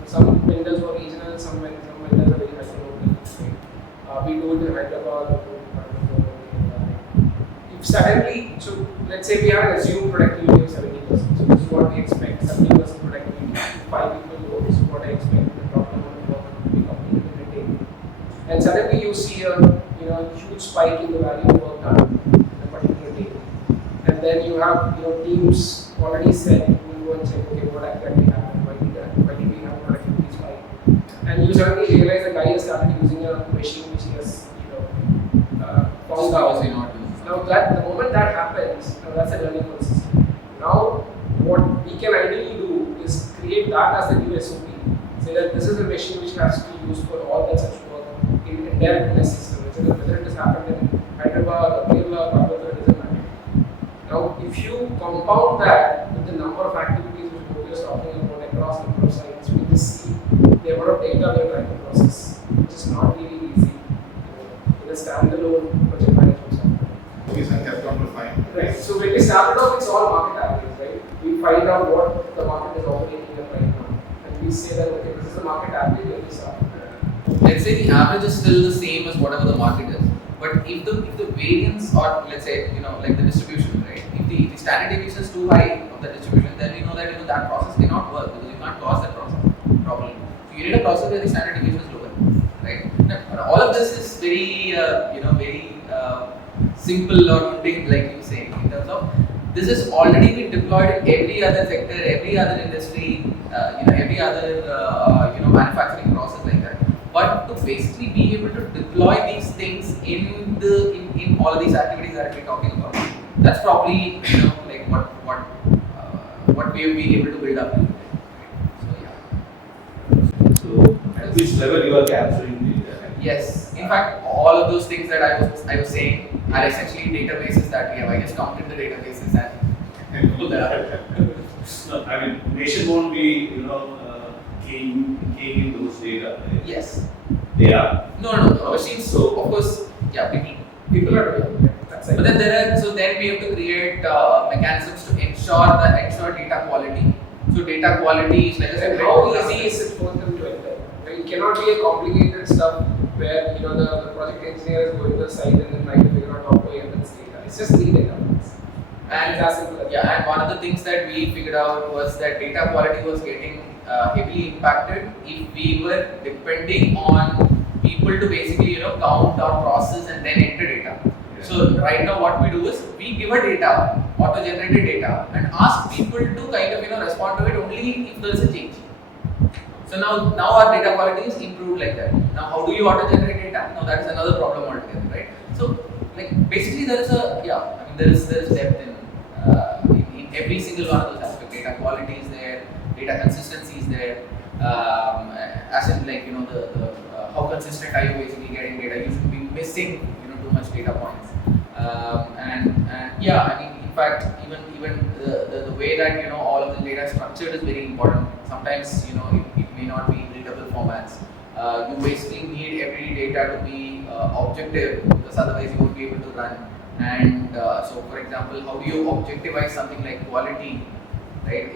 some vendors who are regional, some vendors are very hyper-local. Right? We do it in Hyderabad, we do it in Coimbatore, if suddenly, so let's say we have an assumed productivity of 70%, so this is what we expect, 70% productivity, 5 people go, this is what I expect, the top level of work to be completed in a day. And suddenly you see a huge spike in the value of work done in a particular day. And then you have teams already set, you will go and check, okay, what exactly happened, why did we have a productivity spike? And you suddenly realize the guy has started using a machine which he has found out. Now the moment that happens, that's a learning process. Now what we can ideally do is create that as the new SOP. Say that this is a machine which has to be used for all that such work in entire business system. Whether it has happened in Hyderabad or Kerala or Coimbatore, it doesn't matter. Now if you compound that with the number of activities which Gopi is talking about across number of sites, we just see the amount of data we are trying to process, which is not really easy in a standalone project management software. And kept on refining. Right. So when we started off, it's all market average, right? We find out what the market is operating at right now, and we say that okay, this is the market average, and we start. Let's say the average is still the same as whatever the market is, but if the variance, or let's say like the distribution, right? If the standard deviation is too high of the distribution, then we know that that process cannot work because you can't cause that process properly. So you need a process where the standard deviation is lower, right? Now, all of this is very very simple or mundane, like you say, in terms of this is already been deployed in every other sector, every other industry, every other manufacturing process like that. But to basically be able to deploy these things in all of these activities that we're talking about, that's probably like what we have been able to build up. So yeah. So at which level you are capturing the data? Yes. In fact, all of those things that I was saying are essentially databases that we have. I just counted the databases and No, I mean, nation won't be, keying in those data. Right? yes. They are. No. Machines. So of course, yeah, people are doing. That's But then then we have to create mechanisms to ensure data quality. So data quality is like I said, And how easy is it for them to enter? Right? It cannot be a complicated stuff where the project engineer is going to the site and then trying to figure out how to enter this data. It's just three data points. And it's as simple as yeah, and one of the things that we figured out was that data quality was getting heavily impacted if we were depending on people to basically count our process and then enter data. So right now what we do is we give a data, auto-generated data, and ask people to kind of respond to it only if there is a change. So now our data quality is improved like that. Now how do you auto-generate data? Now that is another problem altogether, right? So like basically there is there is depth in every single one of those aspects. Data quality is there, data consistency is there, as in like the how consistent are you basically getting data? You should be missing too much data points, and yeah, I mean in fact even the way that all of the data is structured is very important. Sometimes it may not be in readable formats. You basically need every data to be objective because otherwise you won't be able to run. And so, for example, how do you objectivize something like quality, right?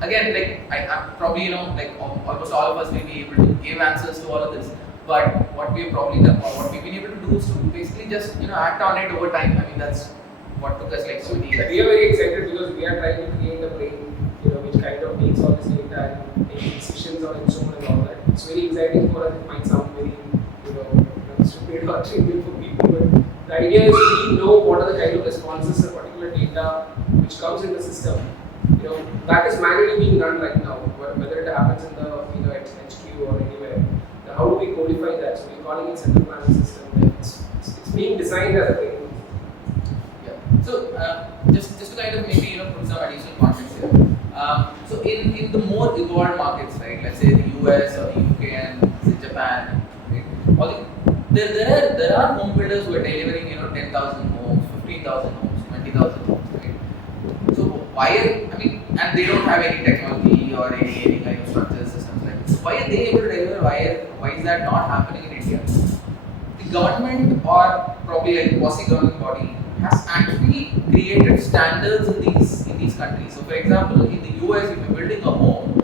Again, like I'm probably like almost all of us may be able to give answers to all of this. But what we've probably done, or what we've been able to do is to basically just act on it over time. I mean that's what took us like so many years. We are very excited because we are trying to create a brain, which kind of takes all this data and takes decisions on its own and all that. It's very exciting for us. It might sound very, stupid or trivial for people, but the idea is we know what are the kind of responses to particular data which comes in the system. That is manually being done right now, whether it happens in the HQ or anywhere. Now, how do we codify that? So we're calling it central planning system. It's being designed as a brain. Yeah. So just to kind of So in the more evolved markets, right, let's say the US or the UK and say Japan, right, there are home builders who are delivering 10,000 homes, 15,000 homes, 20,000 homes, right? So why and they don't have any technology or any kind of structure systems like this. So why are they able to deliver? Why is that not happening in India? The government or probably a quasi-government body has actually created standards in these countries. So for example, in the US, if you're building a home,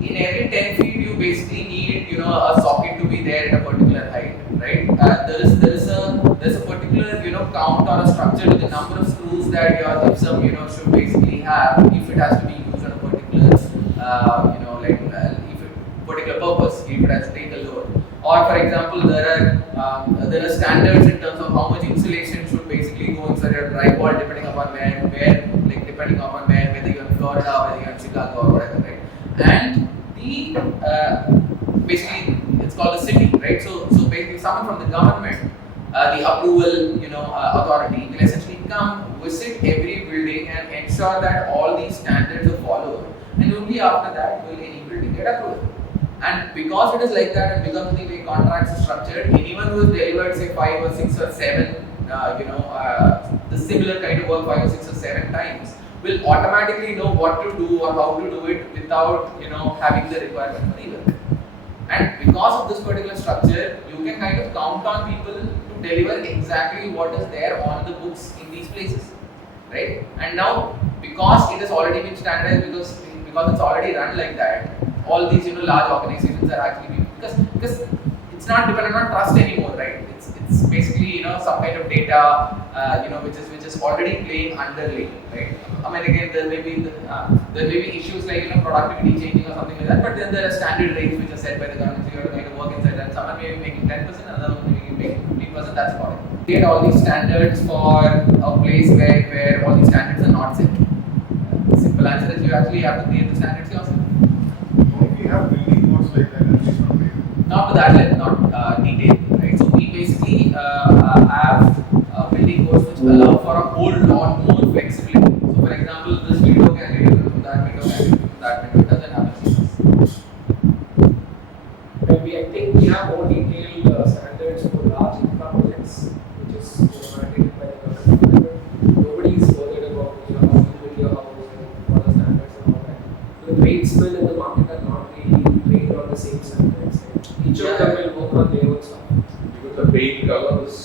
in every 10 feet you basically need a socket to be there at a particular height, right? There's a particular count or a structure to the number of screws that your gypsum should basically have if it has to be used on a particular if it particular purpose, if it has to take a load. Or for example, there are standards in terms of how much insulation should basically go inside your drywall depending upon whether you're in Florida, whether you're in Chicago or whatever, right? And basically it's called a city, right? So basically someone from the government, the approval authority will essentially come visit every building and ensure that all these standards are followed, and only after that will any building get approved. And because it is like that, and because of the way contracts are structured, anyone who has delivered say 5 or 6 or 7 the similar kind of work 5 or 6 or 7 times will automatically know what to do or how to do it without having the requirement for either. And because of this particular structure, you can kind of count on people to deliver exactly what is there on the books in these places, right? And now, because it has already been standardized, because it's already run like that, all these large organizations are actually because it's not dependent on trust anymore, right? It's basically some kind of data which is already playing underlay, right? I mean, again, there may be issues like productivity changing or something like that, but then there are standard rates which are set by the government. So you have to make a work inside that. Someone may be making 10%, another one may be making 15%. That's fine. Create all these standards for a place where all these standards are not set. Simple answer is you actually have to create the standards yourself. We have building codes like that, at least not really. Not to that level, not detailed, right? So we basically have building codes which allow for a whole lot more flexibility. So for example, this window can be different from that window, can be different from that window. It doesn't happen. I think we have more detailed standards for large infra projects, which is mandated by the government. Nobody is bothered about how you build your house and what are standards and all that. So the tradesmen in the market are not really trained on the same standards. Each of them will work on their own stuff. Because the paint color is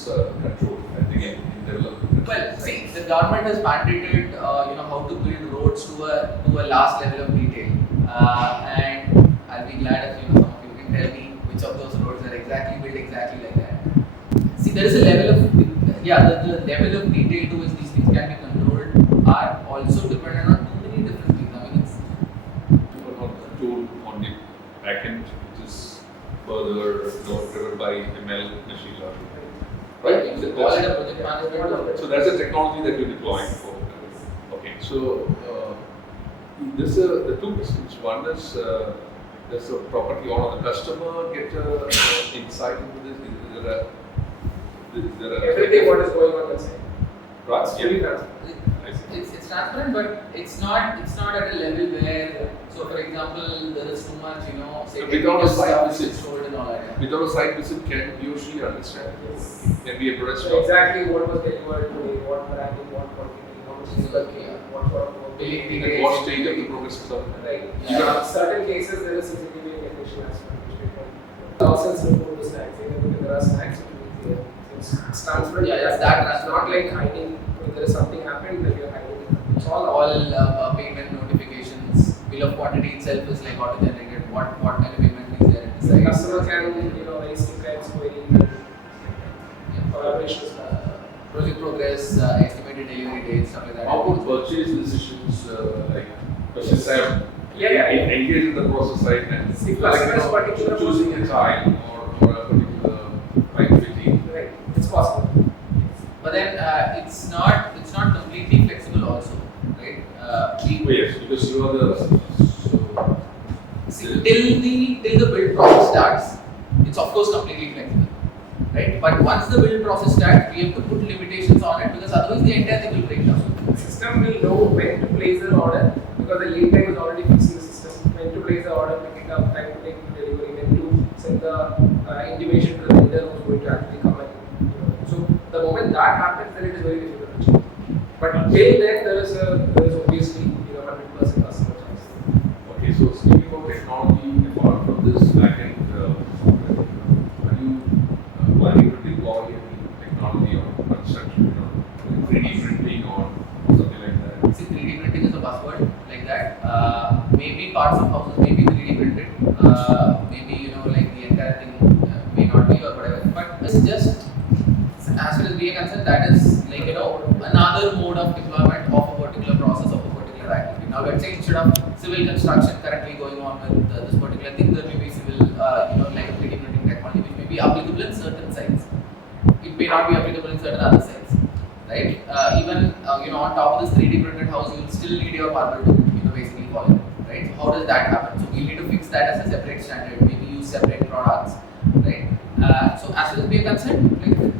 controlled, I think, in development. Well, see, the government has mandated how to build roads to a last level of detail, and I'll be glad if some of you can tell me which of those roads are exactly built exactly like that. See, there is a level of the level of detail to which these things can be controlled are also dependent on too many different things. I mean, it's Tool on the back end, which is further driven by ML machine learning. Right? you call it a project management. So that's a technology that you're deploying for. Okay. So there's the two questions. One is does the property owner, the customer, get insight into this? Is there a Everything what is going on inside. right? It's really transparent. It's transparent, but it's not at a level where, so for example, there is too much, say, Without a site stuff visit. is sold and all that. Without a site visit, can he or she understand? Can be addressed. So exactly what was delivered today, what branding, what quantity, how much is working, what sort of work. At what stage of the progress is happening? Right. Yeah. In certain cases, there is CCTV recognition as well, which we can. Thousands report the snacks. Even if there are snacks, it will be clear. It's transparent. Yeah, it's that It's not like hiding. If there is something happened, then you're hiding. It's all Payment notifications, bill of quantity itself is like auto generated. What kind of payment is there at the the site? customer can raise tickets, query, collaborations. Project progress, estimated delivery dates, stuff like that. How would purchase decisions like purchase have Yeah. engage in the process side and If like, customers particular choosing a tile or a particular pipe fitting? Right. It's possible. But then it's not completely flexible also, right? Yes, because you are the Till the build process starts, it's of course completely flexible, right? But once the build process starts, we have to put limitations on it because otherwise the entire thing will break down. The system will know when to place an order because the lead time is already fixed in the system. When to place the order, pick it up, time to take the delivery, when to send the intimation to the vendor who's going to actually come and So the moment that happens, then it is very difficult to change. But till then, there is obviously 100% customer choice. Okay, so speaking about technology, apart from this backend software, are you planning to deploy any technology on construction, 3D printing or something like that? See, 3D printing is a buzzword like that. Maybe parts of houses may be 3D printed. Maybe like the entire thing may not be or whatever. But it's just as far as we are concerned, that is like another mode of deployment of a particular process of a particular activity. Now, let's say instead of civil construction currently going on with this particular thing, there may be civil, like a 3D printing technology which may be applicable in certain sites. It may not be applicable in certain other sites, right? Even on top of this 3D printed house, you will still need your marble to basically follow it, right? So how does that happen? So we need to fix that as a separate standard. Maybe use separate products, right? So as far as we are concerned, like,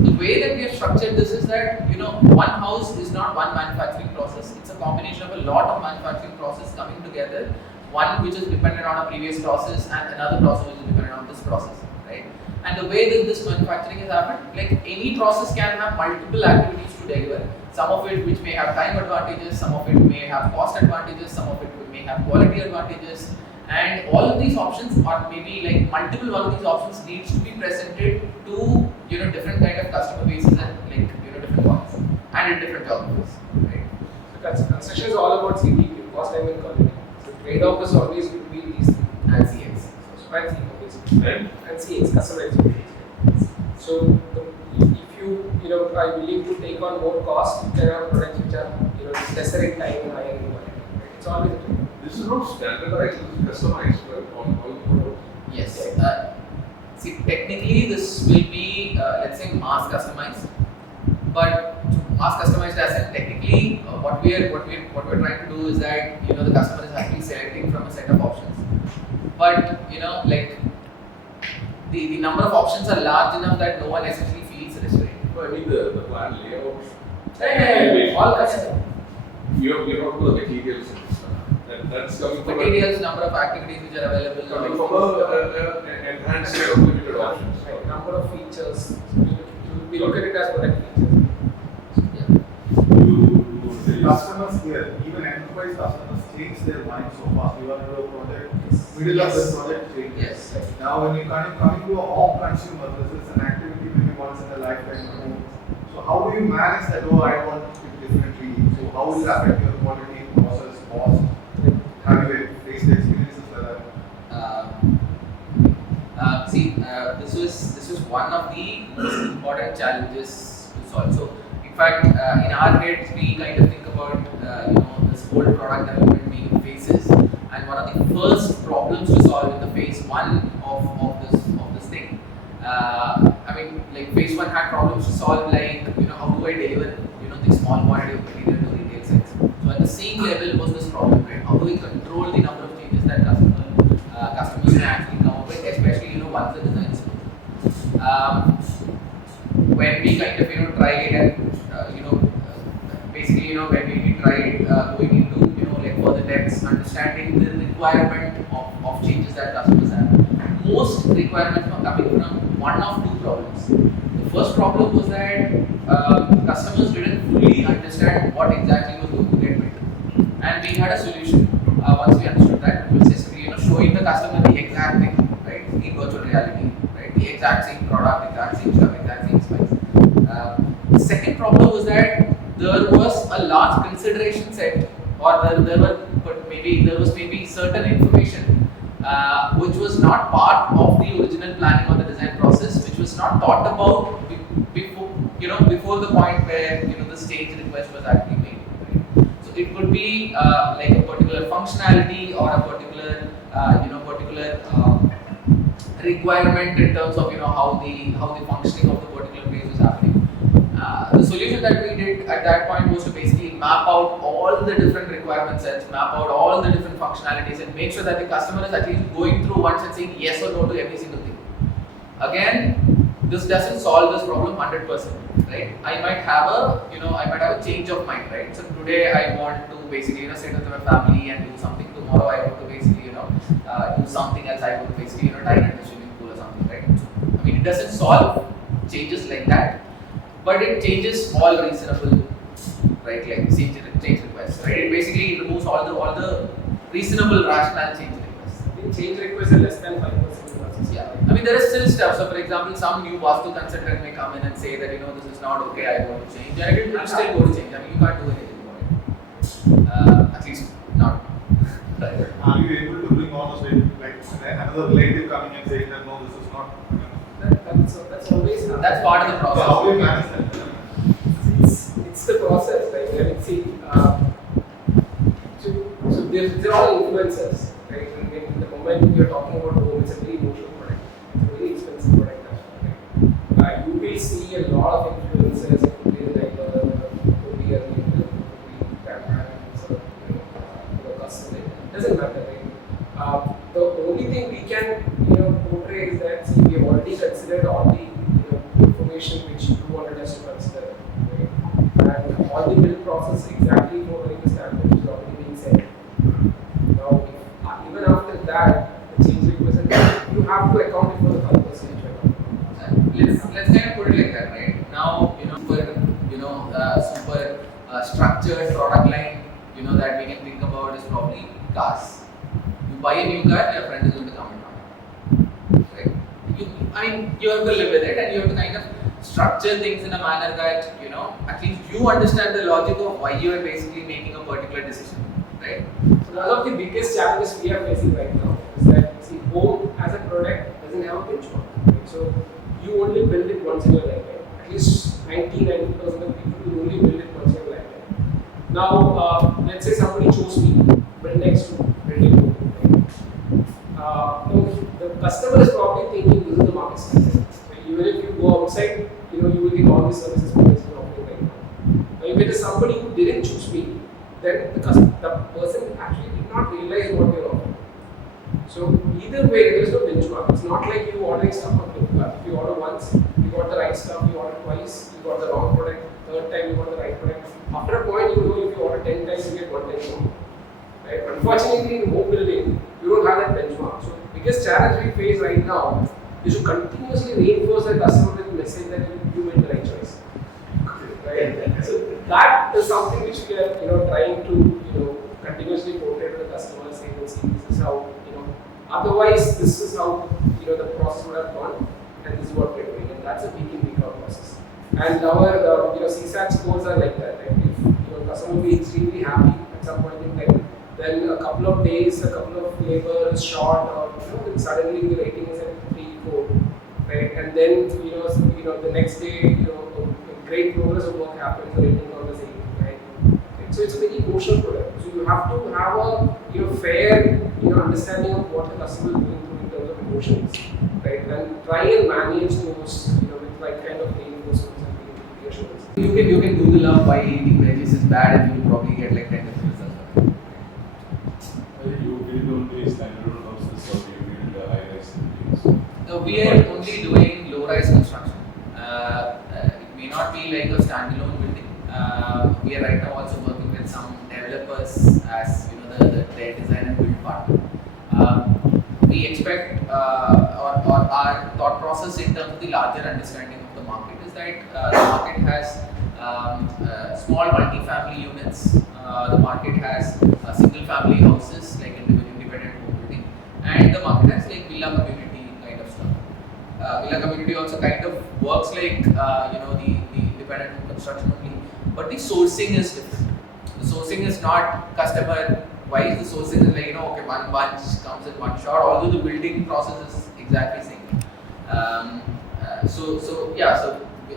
the way that we have structured this is that one house is not one manufacturing process. It's a combination of a lot of manufacturing process coming together. One which is dependent on a previous process and another process which is dependent on this process, right? And the way that this manufacturing has happened, like any process can have multiple activities to deliver. Some of it which may have time advantages, some of it may have cost advantages, some of it may have quality advantages. And all of these options, or maybe like multiple one of these options, needs to be presented to different kind of customer bases and like different ones and in different geographies, right? So construction is all about CTQ, cost, time, and quality. So trade-off is always between these three. And CX. So and CX basically. And CX, customer experience. So if you are willing to take on more cost, you can have products which are lesser in time and higher in quality. Right? It's always a trade-off. this is not standardized, this is customized, right? All the products. Yes. See, technically this will be, let's say, mass customized. But mass customized as in technically, what we're trying to do is that the customer is actually selecting from a set of options. But like the number of options are large enough that no one essentially feels restrained. No, I mean the plan layout. All custom. You're not to the materials. That's coming from Materials, number of activities which are available. coming from an enhanced set of limited options. Right, number of features. We look at it as product features. Customers here, even enterprise customers change their mind so fast. You are in a project, middle of the project changes. Yes. Now when you coming to a home consumer, this is an activity maybe once in a lifetime at home. So how do you manage that? Oh, I want it differently. So how will it affect your quality, process, cost? Have you faced the experiences like that? See, this was one of the most important challenges to solve. So, in fact, in our heads, we kind of think about this whole product development being in phases, and one of the first problems to solve in the phase one of this thing. I mean, like phase one had problems to solve, like how do I deliver the small quantity of material to retail sites. So at the same level was this problem, right? How do we control the number of changes that customers can actually come up with, especially once the design is built. When we kind of tried and basically when we tried going into like further depths, understanding the requirement of changes that customers have. Most requirements were coming from one of two problems. The first problem was that customers didn't fully understand what exactly was going to get built, and we had a solution once we understood that, which is showing the customer the exact thing, right, in virtual reality, right, the exact same product, exact same stuff, exact same specs. The second problem was that there was a large consideration set, or there was maybe certain information which was not part of the original planning or the design process, which was not thought about before the point where the stage request was actually made. Right? So it could be like a particular functionality or a particular requirement in terms of how the functioning of the particular phase was happening. The solution that we did at that point was to basically map out all the different requirement sets, map out all the different functionalities, and make sure that the customer is at least going through once and saying yes or no to every single thing. Again, this doesn't solve this problem 100%, right? I might have a change of mind, right? So today I want to basically, sit with my family and do something. Tomorrow I want to basically, do something else. I want to basically, dive in the swimming pool or something, right? I mean, it doesn't solve changes like that, but it changes all reasonable, right? Like change requests, right? It basically removes all the reasonable rational change requests. I think change requests are less than 5%. Yeah, I mean there is still stuff. So for example, some new Vastu consultant may come in and say that this is not okay. I want to change, and it will still go to change. I mean you can't do anything about it. At least not. Right. Are you able to bring on a state, like another relative coming and saying that no, this is not? That's always happened. That's part of the So process. how do you manage that? It's the process, right? I mean, see, so they're all influencers, right? And when the moment you're talking about home, it's a very emotional product, it's a very expensive product, right? You will see a lot of influencers, including like the grandparents or the customer. It doesn't matter, right? The only thing we can portray is that see, we have already considered all the information which you wanted us to consider, right? And all the build process exactly following the standards is already being set. Now, even after that, the change request, you have to account for the purpose. Let's kind of put it like that, right? Now, super structured product line, that we can think about is probably cars. You buy a new car, your friend is going to come and down, right? You have to live with it, and you have to kind of structure things in a manner that, at least you understand the logic of why you are basically making a particular decision, right? So one of the biggest challenges we are facing right now is that, see, home as a product doesn't have a benchmark, right? So you only build it once in your lifetime. At least 90% of people will only build it once in your lifetime. Now, let's say somebody chose me, BuildNext to build it home, right? The customer is probably thinking this is the market standard. Even if you go outside, you will get all these services because you're offering right now. Now, if it is somebody who didn't choose me, then the person actually did not realize what you're offering. So either way, there is no benchmark. It's not like you ordering stuff on Flipkart. If you order once, you got the right stuff. You order twice, you got the wrong product. Third time, you got the right product. After a point, if you order 10 times, you get 1 time wrong. Right? Unfortunately, in home building, you don't have that benchmark. So the biggest challenge we face right now is to continuously reinforce the customer with the message that you made the right choice. Right? So that is something which we are trying to continuously portray to the customer, saying that see, this is how otherwise this is how the process would have gone, and this is what we're doing, and that's a week in week out process. And our CSAT scores are like that. Right? If customer will be extremely happy at some point in time, then a couple of days, a couple of labor is short, or suddenly the rating is at 3, 4, right? And then the next day a great progress of work happens, the rating on the same, right? So it's a very emotional product. So you have to have a fair understanding of what the customer is going through in terms of emotions, right? And try and manage those with like kind of reinforcements and reassurance. You can Google up why eating veggies is bad, and you'll probably get like 10 different results. You build only standalone houses or you build high-rise buildings? No, we are only doing low-rise construction. It may not be like a standalone building. We are right now also working with some developers as their design and build partner. We expect, or our thought process in terms of the larger understanding of the market is that the market has small multi-family units. The market has single-family houses like independent home building, and the market has like villa community kind of stuff. Villa community also kind of works like the independent home construction only, but the sourcing is different. The sourcing is not customer wise. The sourcing is like okay, one bunch comes in one shot. Although the building process is exactly same. So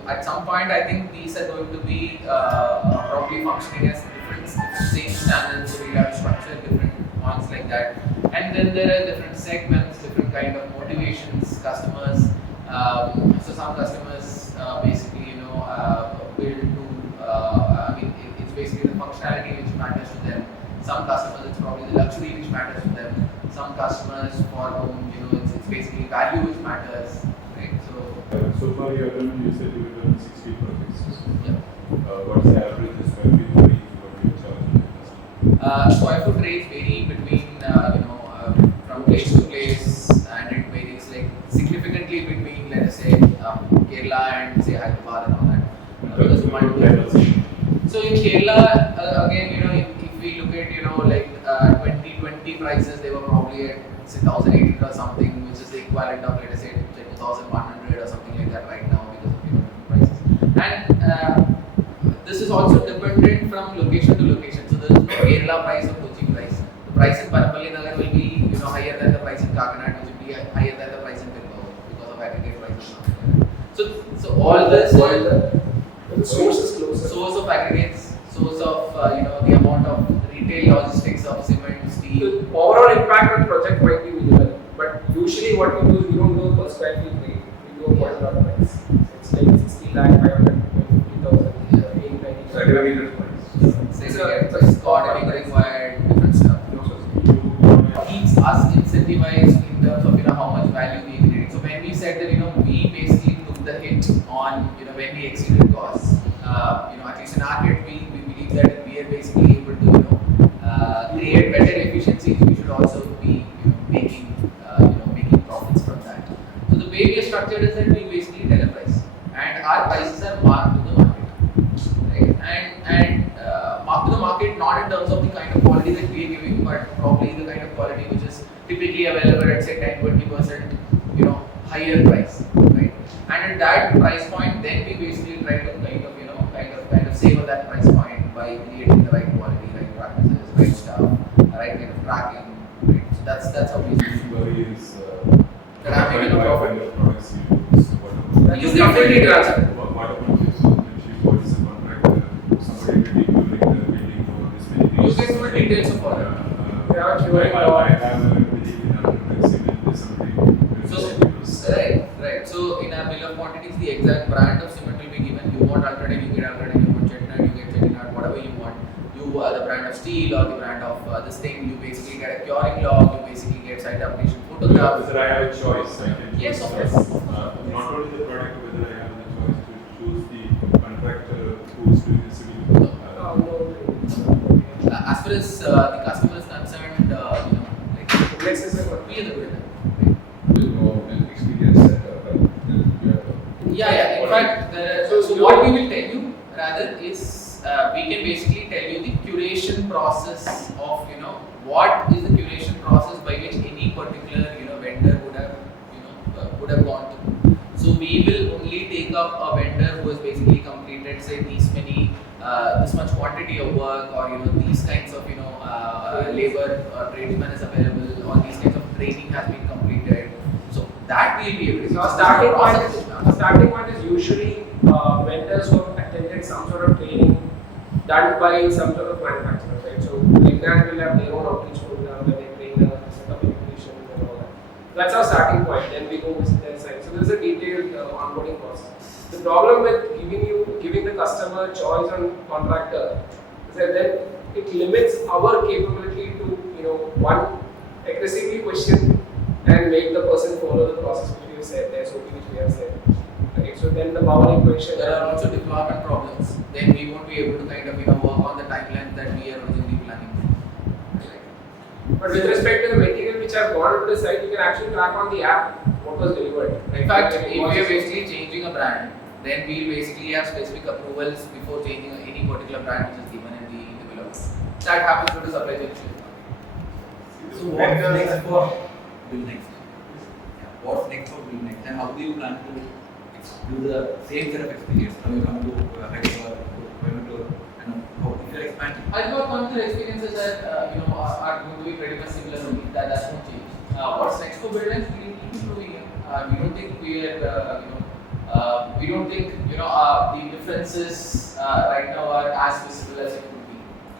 at some point I think these are going to be probably functioning as different same standards. So we have to structure different ones like that, and then there are different segments, different kind of motivations, customers. So some customers basically build to it's basically the functionality which matters to them. Some customers it's probably the luxury which matters to them. Some customers for whom it's basically value which matters, right? So So for for your revenue, you said you were doing 60 projects. Yeah. What's the average square feet per each what you charge? Square foot rates vary between from place to place, and it varies like significantly between, let us say, Kerala and say Hyderabad and all that. Because of multiple. So in Kerala, again, if we look at like 2020 prices, they were probably at say 1,800 or something, which is the equivalent of, let us say 2,100 or something like that right now because of prices. And this is also dependent from location to location. So there is no Kerala price or Kochi price. The price in Parapalli Nagar will be higher than the price in Kakinad, which will be higher than the price in Bengaluru because of aggregate prices. So all this The source is closer. source of aggregates, source of the amount of retail logistics of cement, steel. The overall impact on project might be minimal, but usually what we do is we don't do per square feet rate, we do a per lot price. It's like 60 lakh, 550,000, 80,000. Square meter price. Segregate price, coordinating required, different stuff. Keeps us incentivized in terms of how much value we create. So when we said that we basically took the hit on when we exceeded costs, at least in our case we believe that if we are basically able to create better efficiencies, we should also be making profits from that. So the way we are structured is that we basically tell a price, and our prices are marked to the market, right? And marked to the market not in terms of the kind of quality that we are giving, but probably the kind of quality which is typically available at say 10-20% higher price, right? And at that price point, then we basically try to kind of savor that price point by creating the right quality, right practices, right stuff, right kind of tracking, right? So that's how we Worry is that I'm making a what kind of products you use, what You get fully transparent. about what is the contract, somebody will be during the building for this many You days. get full details of all that. I have a belief in under cement, somebody Right. So in our bill of quantities, the exact brand of cement will be given. You want Ultradent, you get Ultradent. You want Chettinad, you get Chettinad. Whatever you want. You are the brand of steel or the brand of this thing. You basically get a curing log. You basically get site application photographs. whether I have a choice, I can choose. Yes, of course. Not only the product, whether I have the choice to choose the contractor who is doing the civil. As far as the customer is concerned, like Next is a we are the builder. Experience setup. Yeah. In fact, so what we will tell you rather is we can basically tell you the curation process of what is the curation process by which any particular vendor would have gone through. So we will only take up a vendor who has basically completed say this much quantity of work, or these kinds of labor tradesman is available, or these kinds of training has been completed. So that will be able to. So our starting point is usually vendors who have attended some sort of training done by some sort of manufacturer, right? So Ignan will have their own outreach program where they train the setup integration and all that. That's our starting point. Then we go visit their site. So there is a detailed onboarding process. The problem with giving the customer choice on contractor is that then it limits our capability to one, aggressively question and make the person follow the process which we have said, the SOP which we have said. Okay, so then the power equation. There are also deployment problems. Then we won't be able to kind of work on the timeline that we are originally planning. But with respect to the material which have gone to the site, you can actually track on the app what was delivered. In fact, if we are basically changing a brand, then we will basically have specific approvals before changing any particular brand which is given in the bill of goods. That happens with the supply chain. So what's next for BuildNext? What's next for BuildNext, and how do you plan to do the same set of experience when you come to Hyderabad, Coimbatore, and how if you're expanding? Hyderabad Coimbatore experiences that are going to be pretty much similar only. That's not change. What's next for BuildNext? We keep improving it. We don't think we are we don't think the differences right now are as visible as it could be.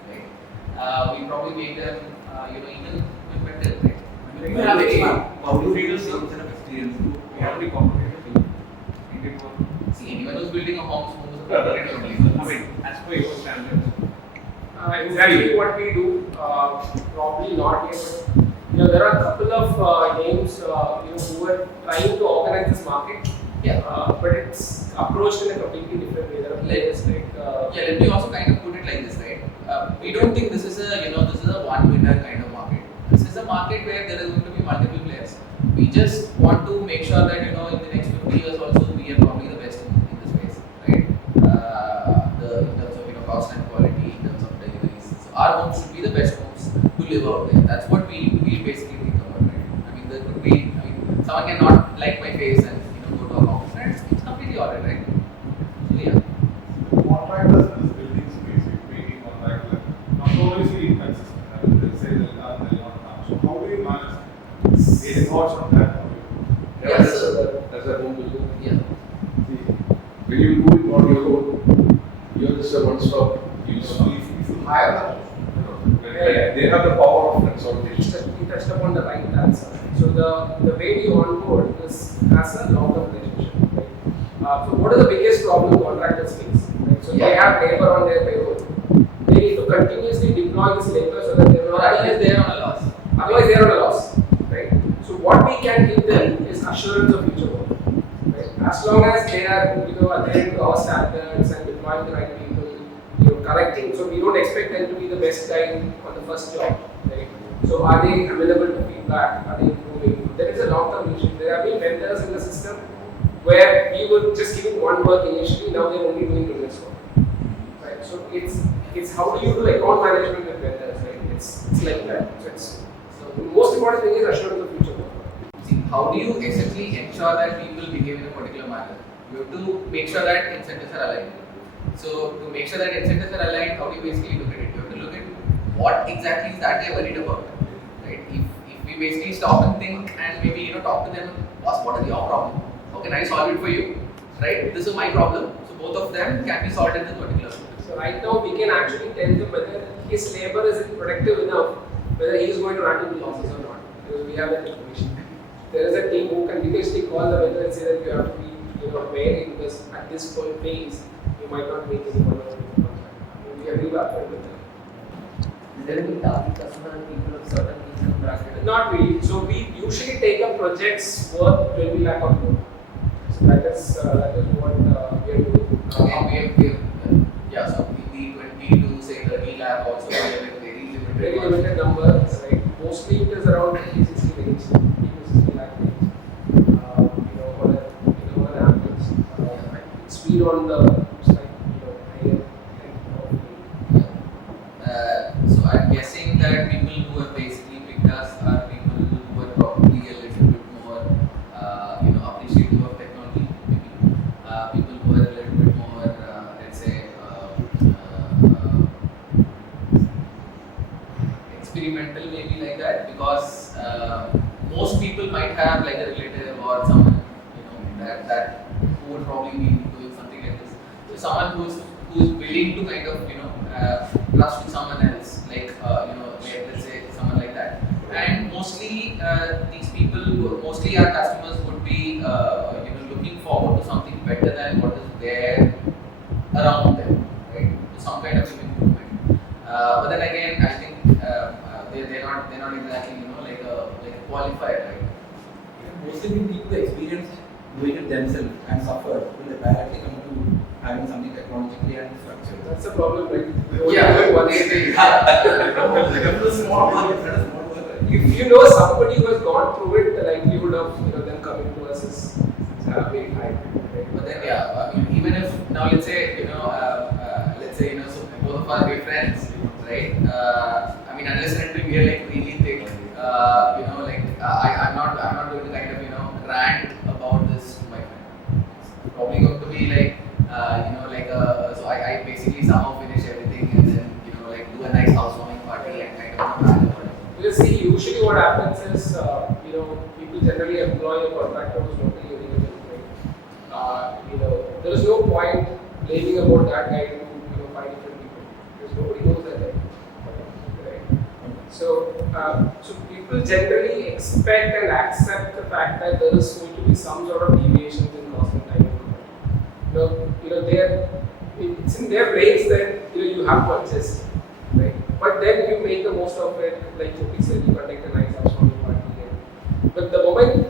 Right? We probably make them even better. Right? When you have expand, how do you feel the same set of experience to already competitive? See, anyone who's building a home is a competitor only. As per your standards. Exactly what we do, probably not yet, but there are a couple of names who are trying to organize this market. Yeah. But it's approached in a completely different way. There are players like Yeah, let me also kind of put it like this, right? We don't think this is a one winner kind of market. This is a market where there is going to be multiple players. We just want to make sure that in the next 50 years also we are probably the best in this space, right? In terms of cost and quality, in terms of deliveries. So our homes should be the best homes to live out there. That's what we basically think about, right? I mean, there could be, someone cannot like my face and go to a home. It's completely alright, right? So yeah. Contractors in this building space, if making contract, not obviously inconsistent. I mean, they'll say they'll come, they'll not come. So how do you manage any thoughts on that? Yeah, As a home builder, Yeah. when you do it on your own, you're just a one-stop. So if you hire them, They have the power of consolidation. you touched upon the right answer. So the way we onboard is as a long-term relationship. Right? So what is the biggest problem contractors face? Right? So they have labor on their payroll. They need to continuously deploy this labor so that they're not Otherwise they are on a loss. Otherwise they are on a loss. Right? So what we can give them is assurance of future work. Right? As long as they are adhering to our standards and deploying the right people, correcting. So we don't expect them to be the best guy on the first job. Right? So are they available to feedback? Are they improving? There is a long-term relationship. There have been vendors in the system where we were just giving one work initially, now they're only doing business work. Right? So it's how do you do account management with vendors, right? It's like that. So the most important thing is assurance of future work. See, how do you essentially ensure that people behave in a particular manner? You have to make sure that incentives are aligned. So to make sure that incentives are aligned, how do you basically look at it? You have to look at what exactly is that they are worried about, right? If we basically stop and think and maybe talk to them, boss, what is your problem? How can I solve it for you? Right? This is my problem. So both of them can be solved in this particular. So right now we can actually tell them whether his labor is productive enough, whether he is going to run into losses or not. Because we have that information. There is a team who can immediately call the vendor and say that you have to be wary because at this point phase you might not make any money on the contract. We agree with that. Is there any target customer people of certain income bracket? Not really. So we usually take up projects worth 20 lakh or more. So that is what we are doing. Yeah, so we 20 to say 30 lakh also we have a Very limited number, right? Mostly it is around 50-60 range, 50-60 lakh range. On an average, speed on the higher so I'm guessing that people who have basically picked us are people who are probably a little bit more, appreciative of technology. Maybe people who are a little bit more, let's say, experimental, maybe like that. Because most people might have like a relative or someone, that who would probably be doing something like this. So someone who's willing to kind of trust with someone else, like let's say someone like that. And mostly these people, mostly our customers would be looking forward to something better than what is there around them, right? Some kind of improvement. But then again, I think they're not exactly like a qualifier, right? Mostly the people who experience doing it themselves and suffer will directly come to having something technologically and structured. That's the problem, right? If you know somebody who has gone through it, the likelihood of them coming to us is very high. Right? But then I mean, even if now let's say so both of us are friends, right? I mean, unless and until we are like really thick, I'm not going to kind of rant about this to my friend. It's probably going to be like so I basically somehow finish everything and then do a nice housewarming party and kind of rant about it. Because see, usually what happens is people generally employ a contractor who's locally available, right? There is no point blaming about that guy to 5 different people because nobody knows that guy. Right? So people generally expect and accept the fact that there is going to be some sort of deviations in cost and time. It's in their brains that you have to adjust, right? But then you make the most of it, like Gopi said, you conduct a nice housewarming party. But the moment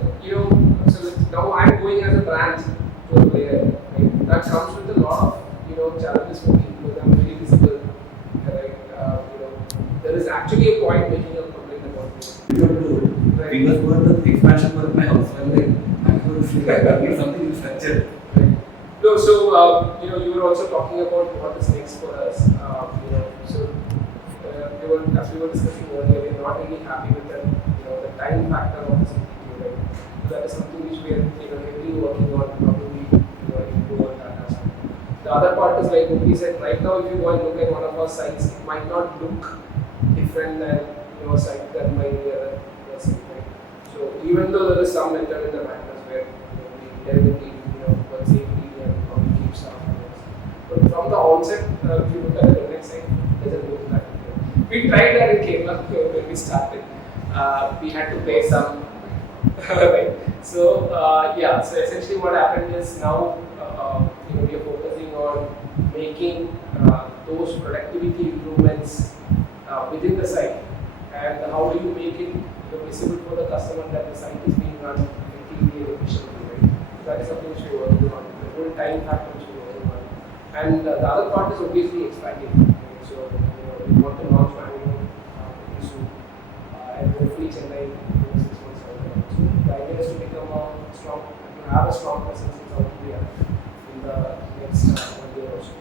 so now I'm going as a branch there, right? That comes with a lot of challenges for me because I'm very visible, right? There is actually a point making a complaint about this. You don't do it. Right. Because for the expansion work my house, I'm like, I'm going to figure something in structure. Right. No, so you were also talking about what is next for us. So as we were discussing earlier, we're not really happy with the time factor of this interview, right? So that is something which we are heavily working on. How do we improve on that aspect? The other part is like Gopi said. Right now, if you go and look at one of our sites, it might not look different than a site that might be other site, right? So even though there is some mental in the matters where we definitely work safely and how we keep staff, but from the onset, if you look at the next site, it doesn't look that way. We tried that in Kerala when we started. We had to pay some, right? So so essentially what happened is now we are focusing on making those productivity improvements within the site, and how do you make it visible for the customer that the site is being run effectively and efficiently, right? That is something which we are working on. The whole time factor which we are working on, and the other part is obviously expanding. Right? So we want to launch Bangalore pretty soon, and hopefully Chennai in 6 months down the line. So the idea is to have a strong presence in South India in the next 1 year or so.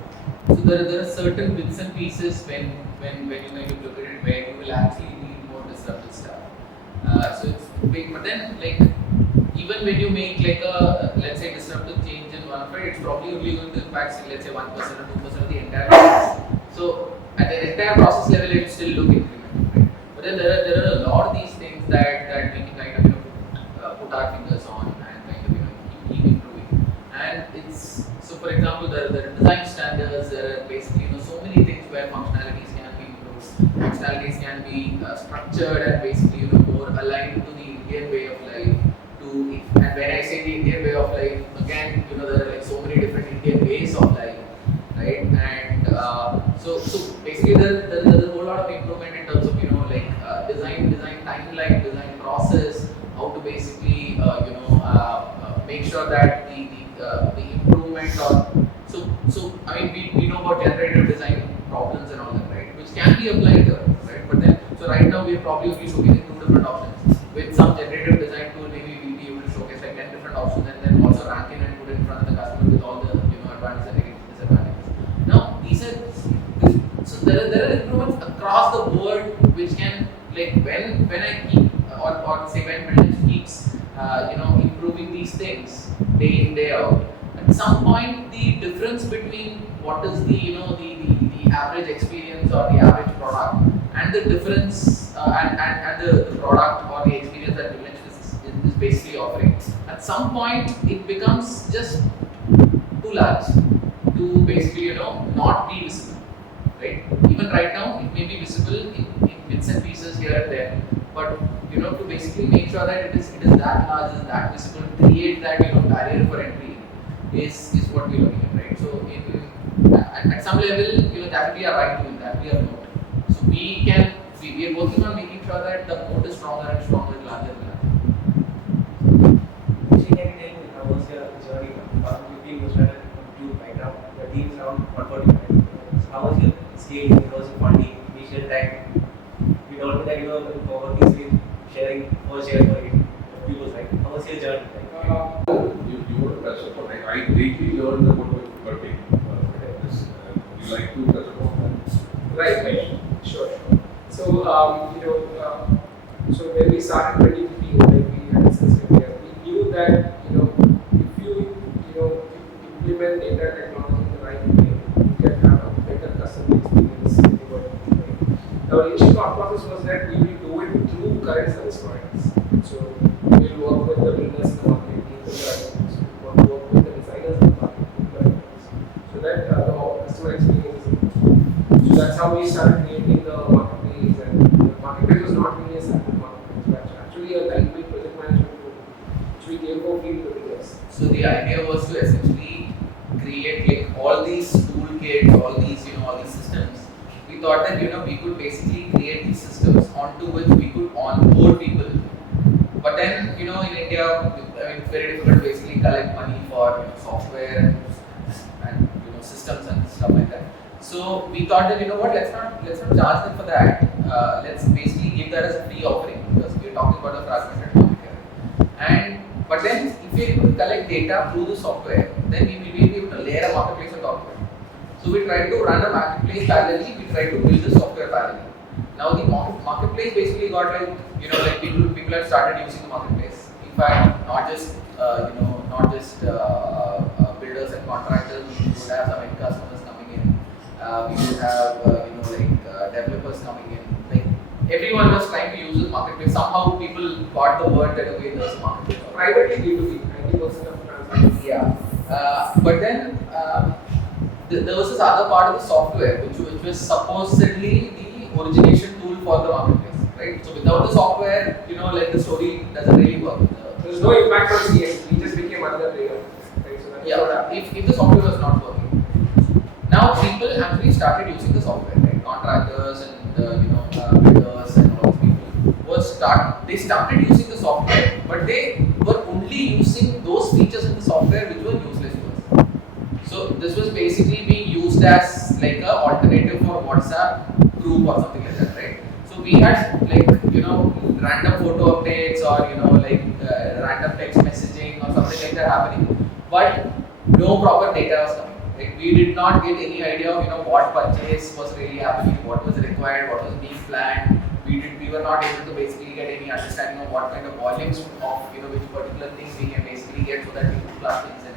So there are certain bits and pieces when you look at it where you will actually need more disruptive stuff. So it's big, but then like even when you make like a let's say disruptive change in one of it, it's probably only going to impact say, let's say 1% or 2% of the entire process. So at the entire process level, it will still look incremental, right? But then there are a lot of these things that we can kind of put our fingers on and kind of keep improving. And it's so for example, there are design standards. There are basically so many things where functionalities can be improved, functionalities can be structured and basically more aligned to the Indian way of life. And when I say the Indian way of life, again there are like so many different Indian ways of life, right? And so basically there's a whole lot of improvement in terms of design timeline, design process, how to basically make sure that the improvement or so I mean we know about generative design problems and all that, right? Which can be applied here, right? But then so right now we are probably only showcasing 2 different options. With some generative design tool, maybe we'll be able to showcase like 10 different options and then also rank in and put it in front of the customer with all the advantages and disadvantages. Now so there are improvements across the board which can like when I keep or say when BuildNext keeps improving these things day in day out. At some point, the difference between what is the average experience or the average product and the difference and the product or the experience that BuildNext is basically offering. At some point, it becomes just too large to basically not be visible, right? Even right now, it may be visible in bits and pieces here and there, but to basically make sure that it is that large, is that visible, create that barrier for entry is what we're looking at, right? So at some level, that we are right doing that, we are not. So we are working on making sure that the moat is stronger and stronger, larger and larger. Can you tell me how was your journey from 15 you started to right now? The team is around 145. So how was your scaling? How was your funding? Initial time? You told me that you were working with sharing for people, right? How was your journey? You want to touch upon it. I greatly learned about working. Would you like to touch upon that? Right. Sure. So so when we started 2015, like we had discussed earlier, we knew that if you implement data technology in the right way, you can have a better customer experience anywhere. Right? Our initial thought process was that we will do it through current service providers. So we'll work with the builders in the market, we'll work with the designers in the market, so that the customer experience is improved. So that's how we started creating the marketplace, and the marketplace was not really a sample marketplace, but actually a lightweight project management tool, which we gave for free to the builders. So the idea was to essentially create like all these toolkits, all these systems. We thought that we could basically create these systems onto which we could onboard people. But then in India, I mean, it's very difficult to basically collect money for software and systems and stuff like that. So we thought that let's not charge them for that. Let's basically give that as a free offering because we're talking about a fragmented market here. But then if we're able to collect data through the software, then we will be able to layer a marketplace on top of it. So we tried to run a marketplace parallelly. We tried to build the software parallelly. Now the marketplace basically got people have started using the marketplace. In fact, not just builders and contractors. We would have some end customers coming in. We would have developers coming in. Like everyone was trying to use the marketplace. Somehow people got the word that okay, there's a marketplace. Privately B2B, 90% of transactions. Yeah, but then there was this other part of the software which was supposedly the origination tool for the marketplace, right? So without the software, the story doesn't really work. There's no impact on CS. We just became another player. Right? So that's what happened. If the software was not working, now people actually started using the software, right? Contractors and builders and all these people they started using the software, but they were only using those features in the software which were useless to us. So this was basically being used as like an alternative for WhatsApp group or something like that, right? So we had random photo updates or random text messaging or something like that happening, but no proper data was coming. Like we did not get any idea of what purchase was really happening, what was required, what was being planned. We were not able to basically get any understanding of what kind of volumes of which particular things we can basically get so that we could plug things in.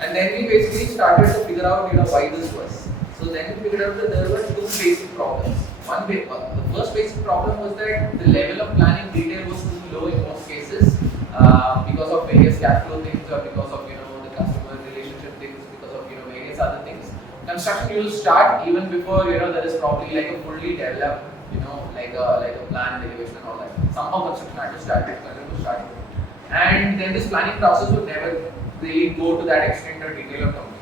And then we basically started to figure out why this was. So then we figured out that there were two basic problems. The first basic problem was that the level of planning detail was too low in most cases because of various cash flow things or because of the customer relationship things, because of various other things. Construction will start even before there is probably like a fully developed like a plan, elevation and all that. Somehow construction had to start. And then this planning process would never really go to that extent or detail or complete.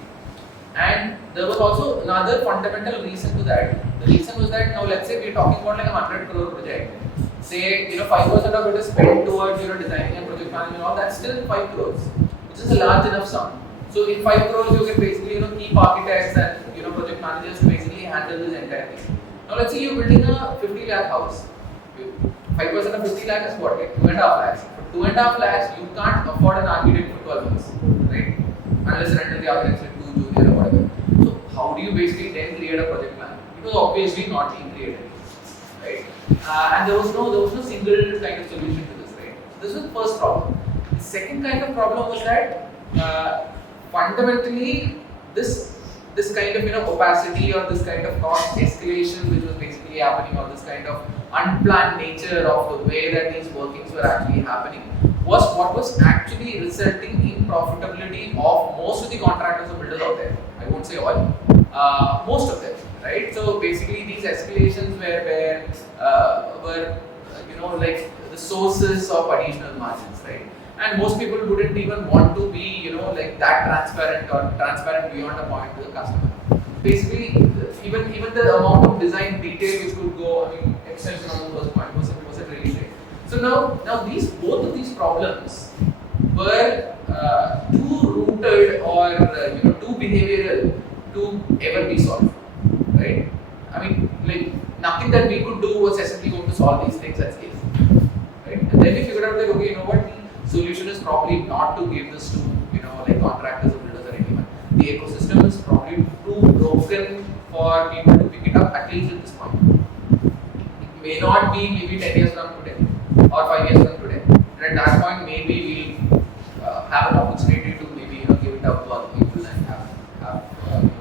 And there was also another fundamental reason to that. The reason was that now let's say we're talking about like a 100 crore project. Say 5% of it is spent towards designing and project management and all. That's still 5 crores, which is a large enough sum. So in 5 crores you can basically keep architects and project managers to basically handle this entire thing. Now let's say you're building a 50 lakh house. 5% of 50 lakh is what? Like 2.5 lakhs. For 2.5 lakhs, you can't afford an architect for 12 months, right? Unless and until the architects with 2 junior or whatever. So how do you basically then create a project plan? It was obviously not being created, right? And there was no single kind of solution to this, right? So this was the first problem. The second kind of problem was that fundamentally this kind of opacity or this kind of cost escalation which was basically happening, or this kind of unplanned nature of the way that these workings were actually happening was what was actually resulting in profitability of most of the contractors or builders out there. I won't say all, most of them, right? So basically these escalations were like the sources of additional margins, right? And most people wouldn't even want to be, like that transparent or transparent beyond a point to the customer. Basically, even the amount of design detail which could go, extension on the first point wasn't really great. So now both of these problems were too rooted or too behavioral to ever be solved, right? Nothing that we could do was essentially going to solve these things at scale, right? And then we figured out that okay, the solution is probably not to give this to like contractors or builders or anyone. The ecosystem is probably too broken for people to pick it up, at least at this point. It may not be maybe 10 years from today or 5 years from today. And at that point, maybe we'll have an opportunity to maybe give it up to other people and have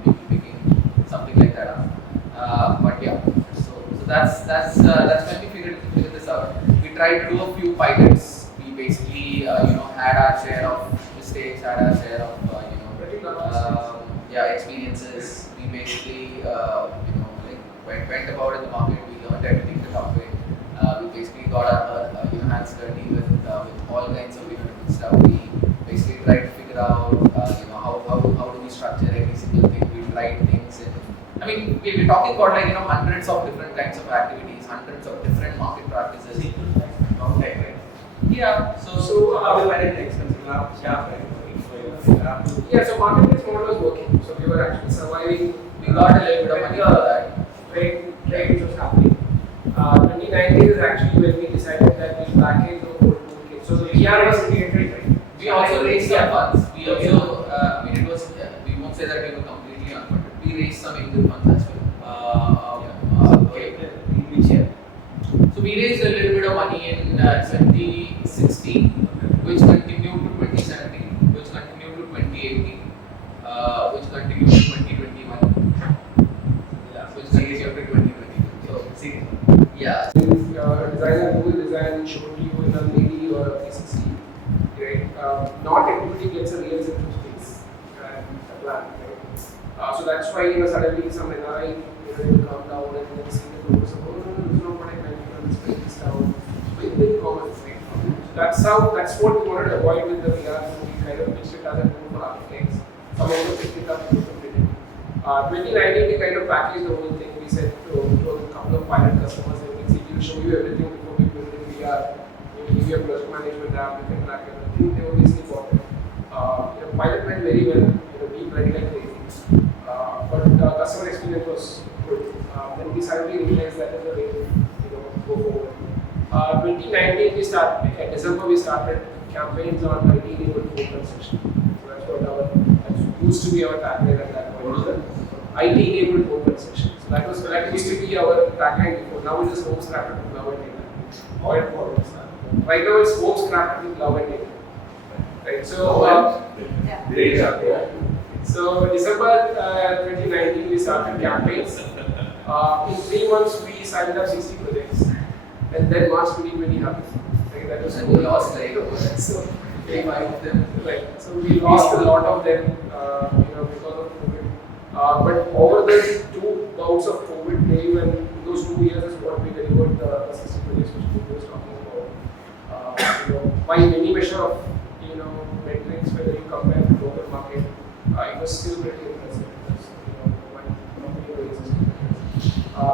people picking something like that up. But yeah, so that's when we figured this out. We tried to do a few pilots. We basically had our share of mistakes, had our share of experiences. We basically went about in the market. We learned everything the tough way. We basically got our hands dirty with all kinds of different stuff. We basically tried to figure out how do we structure every single thing. We tried things in. We're talking about hundreds of different kinds of activities, hundreds of different market practices. Right? Yeah. So how do I manage the expenses? Now, staff, right? So you have to. Yeah, so marketplace model was working. So we were actually surviving. We got a little bit of money for that. Trade which was happening. 2019 is actually when we decided that we'll back in the whole toolkit. So the PR was created, right? We also raised some funds. We also, I mean, it was, we won't say that we were completely unfunded. We raised some angel funds as well. Okay. Which year? So we raised a little bit of money in 2016, which continued to 2017, which continued to 2018, which continued to 2021, which continued to 2022. So, See. yeah. Designer Google design showed you in a lady or a 360, right? Not everybody gets a real sense of space and a plan, right? So that's why suddenly some NRI will come down and then see the logo. So, oh, no, it's not what I meant. Let's break this down. So it's very common, right? So that's what we wanted to avoid with the VR. So we kind of pitched it as a tool for architects. Some also picked it up and put it in. 2019 we kind of packaged the whole thing. We said to a couple of pilot customers, we'll show you everything before we build in VR. We'll give you a project management app, you can track everything. They obviously bought it. Pilot went very well, deep very like crazy. But customer experience was good. Then we suddenly realized that is the way to go forward. 2019 we started, in December we started campaigns on IT-enabled home construction. So that's what that used to be our tagline at that point. IT-enabled home construction. So that used to be our tagline before. Now it is home scrapped with love and data. Right now it's home scrapped with love and data. Right. So So December 2019 we started campaigns. In 3 months we signed up 60 projects, and then March 2020 happened. Right, that was And we lost like so 35 of them. right. So we lost a lot of them, because of COVID. But over the 2 bouts of COVID, maybe when those 2 years is what we delivered the 60 projects which we was talking about. By any measure of metrics, whether you compare the local market, it was still pretty impressive. Because, one company was existing.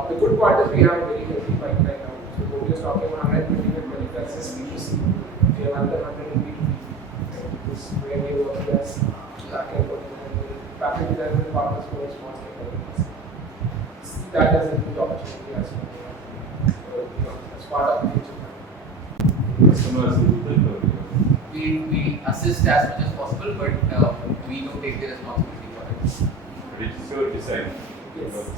The good part is we have a very healthy pipeline now. So when we are talking about 120 million, that's just B2C. We have another 100 in B2B. This is where we work as back-end package development partners for small scale developers. That is a good opportunity as well. As part of the future. Customers We assist as much as possible, but we don't take the responsibility for it. it's your design.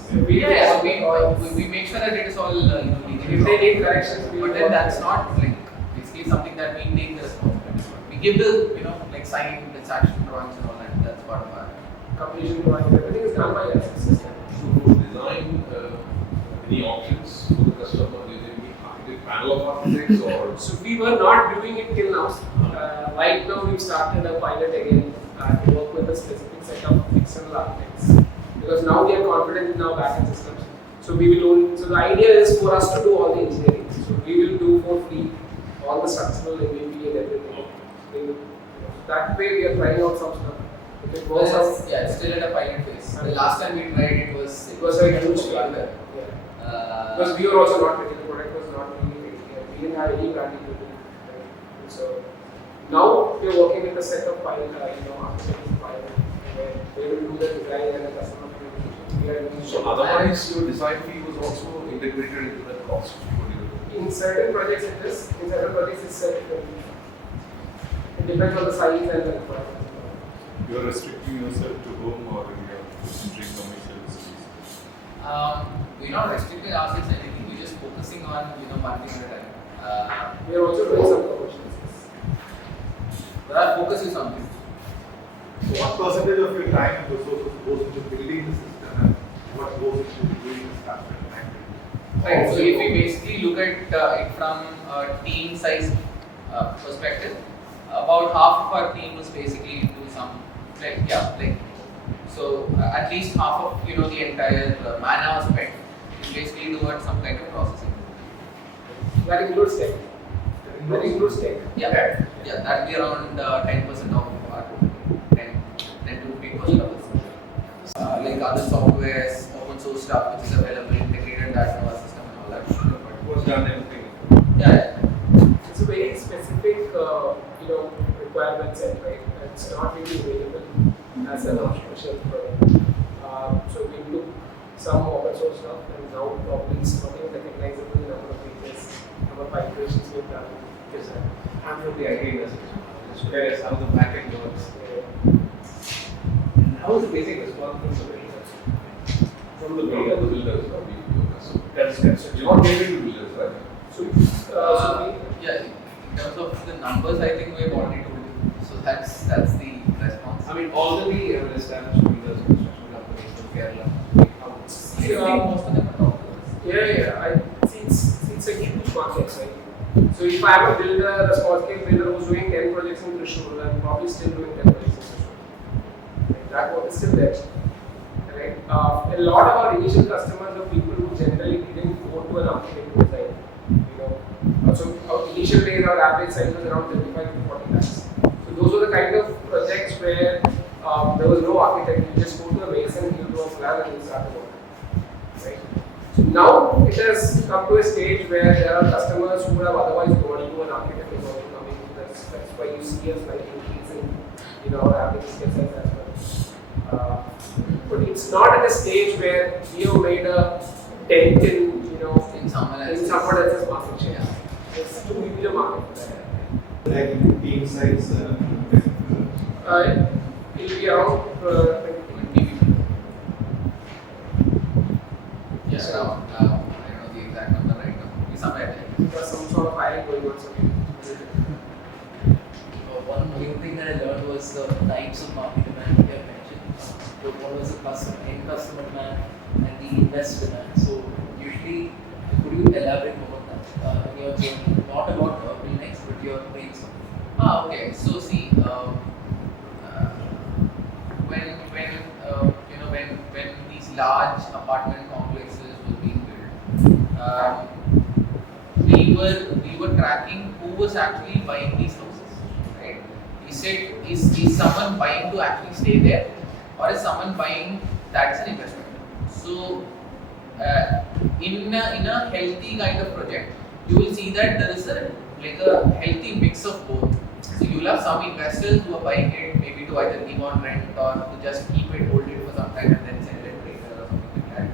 So we make sure that it is all legally. If they need corrections, But then that's not like basically something that we take the responsibility for. We give the sign, transaction drawings and all that. That's part of our completion drawings, everything is done by us. So design any options for the customer using the architect panel of architects or So we were not doing it till now. Right now we've started a pilot again to work with a specific set of external architects. Because now we are confident in our backend systems. So so the idea is for us to do all the engineering. So we will do for free all the structural MVP and everything. That way we are trying out some stuff. If it works out, it's still at a pilot phase. The last time we tried it was a huge blunder. because we were also not ready, the product was not really ready. We didn't have any brand equity. Right? So now we are working with a set of architects pilot where they will do the design and the customer communication. We are doing so otherwise your design fee was also integrated into the cost. in certain projects it is, in certain projects it's set differently. It depends on the size and the requirements. You are restricting yourself to home or you are entering commercial space? We're not restricting ourselves to anything. We're just focusing on one thing at a time. We are also doing some commercials. But our focus is on this. So what percentage of your time and resources goes into building the system and what goes into doing the stuff and activity? Right. So if we basically look at it from a team size perspective, about half of our team was basically into some so at least half of the entire man-hour spent is basically towards some kind of processing. That includes tech. That includes tech. Yeah, that'd be around 10% of our 10 to 15% of this. Like other softwares, open source stuff which is available, integrated that in our system and all that. It was done everything. Yeah. It's a very specific requirement set, right? It's not really available as an off-the-shelf product. So we took some open source stuff, and now probably it's not even recognizable in number of features, number of iterations we've done. Yes, sir. I'm from the IT industry. Just look at how the backend works. And how is the basic response from the builders? From the builders, not the customer. That's You're not getting to builders, right? Yeah, in terms of the numbers, I think we have already told you. So that's the response. I mean, already established builders, construction companies from Kerala. Most of them are top builders. Yeah. I see it's a huge market, right? So if I'm a builder, a small scale builder who's doing 10 projects in Trishul, I'm probably still doing 10 projects in Trishul. Like, that work is still there. Right? A lot of our initial customers are people who generally didn't go to an architect design. So our initial days, our average size was around 35 to 40 lakhs. So those were the kind of projects where there was no architect. You just go to a mason, you do a plan, and you start the work. Right? So now it has come to a stage where there are customers who would have otherwise gone to an architect is also coming. That's why you see a slight increase in our average ticket size as well. But it's not at a stage where you made a dent in someone else's market share. Yeah. It's too huge a market for that. Like team size. It'll be around 20 people. Yeah, around, I don't know the exact number right now. It's somewhere there. There's some sort of hiring going on somewhere. One new thing that I learned was the types of market demand you have mentioned. So one was the end customer demand and the investor demand. So usually, could you elaborate more on that in your journey? Not about BuildNext, but your brainstorm. Okay. So see, when these large apartment complexes were being built, we were tracking who was actually buying these houses, right? Is someone buying to actually stay there, or is someone buying that's an investment? So in a healthy kind of project, you will see that there is a healthy mix of both. So you will have some investors who are buying it maybe to either give on rent or to just keep it, hold it for some time and then sell it later or something like that.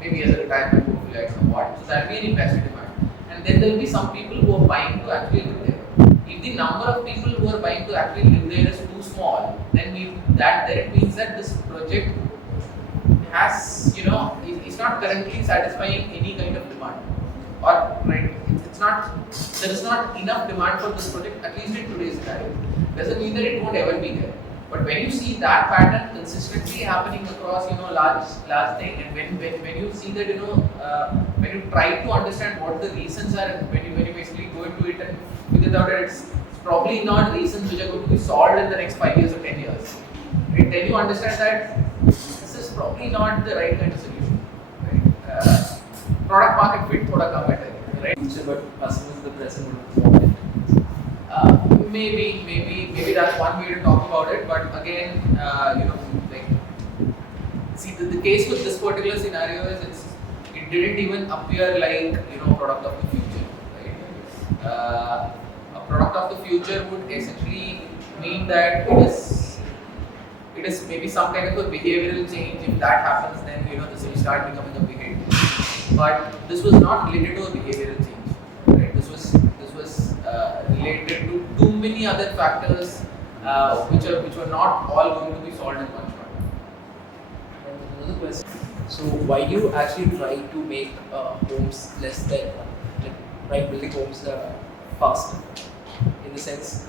Maybe as a retirement portfolio or what. So that will be an investor demand. And then there will be some people who are buying to actually live there. If the number of people who are buying to actually live there is too small, then it means that this project has, it's not currently satisfying any kind of demand. Or right, there is not enough demand for this project, at least in today's scenario. Doesn't mean that it won't ever be there. But when you see that pattern consistently happening across, large thing, and when you see that, when you try to understand what the reasons are, and when you basically go into it and figure out that it's probably not reasons which are going to be solved in the next 5 years or 10 years. Right? Then you understand that this is probably not the right kind of solution. Right? Product market fit, product competitor, right? Future, but customers in the present would want it. Maybe that's one way to talk about it. But again, see the case with this particular scenario is it didn't even appear like product of the future, right? A product of the future would essentially mean that it is maybe some kind of a behavioral change. If that happens, then this will start becoming a behavior. But this was not related to a behavioral change, right? This was related to too many other factors which were not all going to be solved in one shot. Another question. So why do you actually try to make homes less than try building homes faster? In the sense,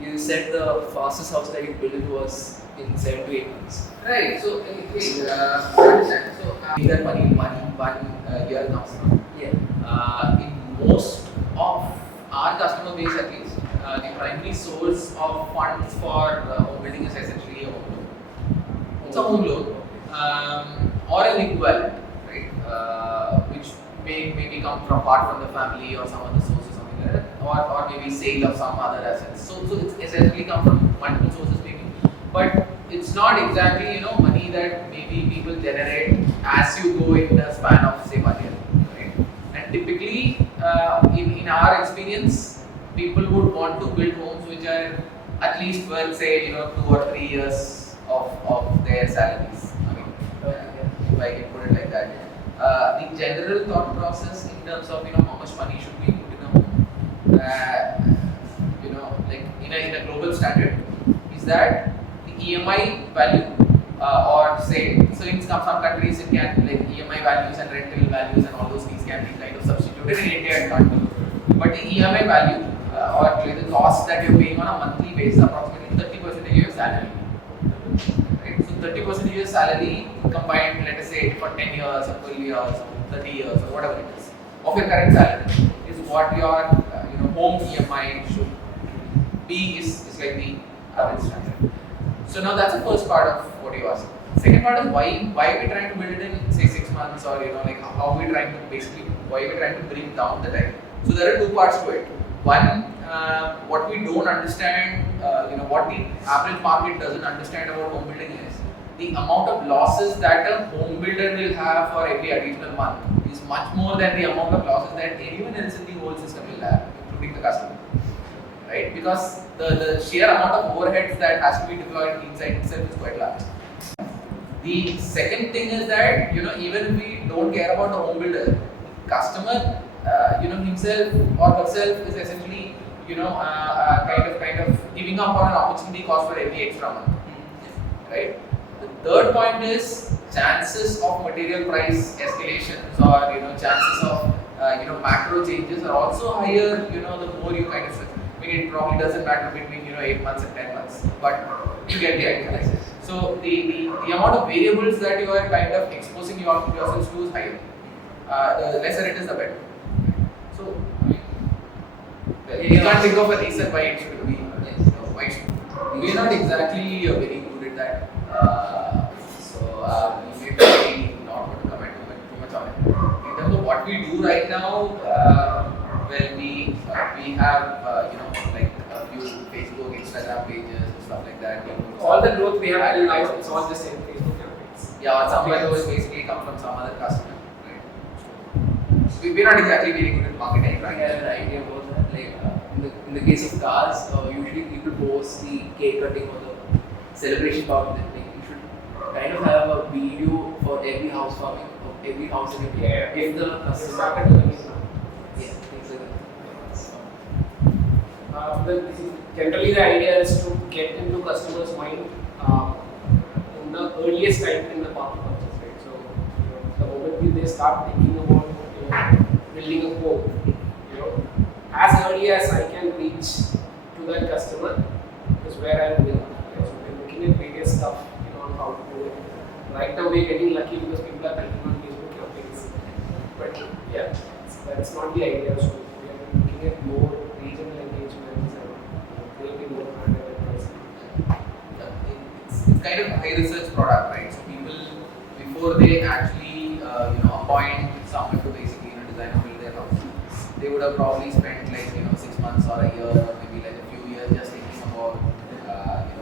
you said the fastest house that you built was in 7 to 8 months. Right. So, I understand. So, that one year comes from. Yeah. In most of our customer base, at least, the primary source of funds for home building is essentially a home loan. It's a home loan, or an equivalent, right? Which may come from apart from the family or some other source or something like that, or maybe sale of some other assets. So it's essentially come from multiple sources, maybe. But it's not exactly money that maybe people generate as you go in the span of say 1 year, right? And typically in our experience, people would want to build homes which are at least worth, say, 2 or 3 years of their salaries. I mean, if I can put it like that. The general thought process in terms of how much money should be put in a home, like in a global standard, is that the EMI value, or say, so in some countries it can, like, EMI values and rental values and all those things can be kind of substituted. In India it can't be. But the EMI value, or the cost that you're paying on a monthly basis, approximately 30% of your salary. Right? So 30% of your salary combined, let us say, for 10 years or 12 years or 30 years or whatever it is, of your current salary is what your home EMI should be, is like the average standard. So now that's the first part of what you asked. Second part is why are we trying to build it in, say, 6 months, or like how are we trying to why are we trying to bring down the time? So there are two parts to it. One, what we don't understand, what the average market doesn't understand about home building is the amount of losses that a home builder will have for every additional month is much more than the amount of losses that anyone else in the whole system will have, including the customer. Right? Because the sheer amount of overheads that has to be deployed inside itself is quite large. The second thing is that even if we don't care about the home builder, customer himself or herself is essentially kind of giving up on an opportunity cost for every extra month. Right? The third point is chances of material price escalations, or chances of macro changes are also higher. The more you kind of, I mean, it probably doesn't matter between 8 months and 10 months, but you get the idea. So the amount of variables that you are kind of exposing yourselves to is higher. The lesser it is, the better. So you can't think of a reason why it should be. Why should we are not exactly very good at that. So we may probably not want to comment too much on it. In terms of what we do right now, well, we have like a few Facebook, Instagram pages and stuff like that. All the growth we have in life, it's all the same Facebook campaigns. Yeah, or some of those basically come from some other customer. We're not exactly very good at marketing. I have an idea about that. Like in the case of cars, usually people post the cake cutting or the celebration part of it. Like you should kind of have a video for every housewarming of every house in India. Yeah. If the customer Started doing it now. yeah, things like that. So, Generally, the idea is to get into customers' mind in the earliest time in the path of purchase. Right? So, the moment they start thinking about building a home, as early as I can reach to that customer is where I am doing. So, we're looking at various stuff on how to do it. Right now, we're getting lucky because people are clicking on Facebook campaigns. But yeah, that's not the idea. So, we are looking at more regional engagements and creating more brand awareness. It's kind of a high research product, right? So people, before they actually appoint someone to basically design or build their house, they would have probably spent like 6 months or a year or maybe like a few years just thinking about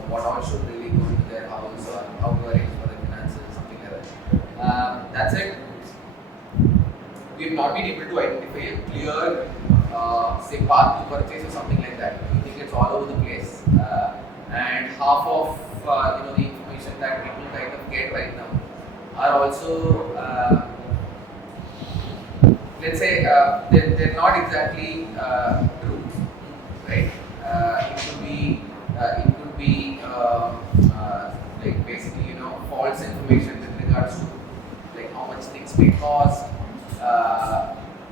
what all should really go into their house or how to arrange for the finances, something like that. That's it. We've not been able to identify a clear say path to purchase or something like that. We think it's all over the place, and half of the information that people kind of get right now are also let's say they're not exactly true, right? It could be like basically false information with regards to like how much things may cost.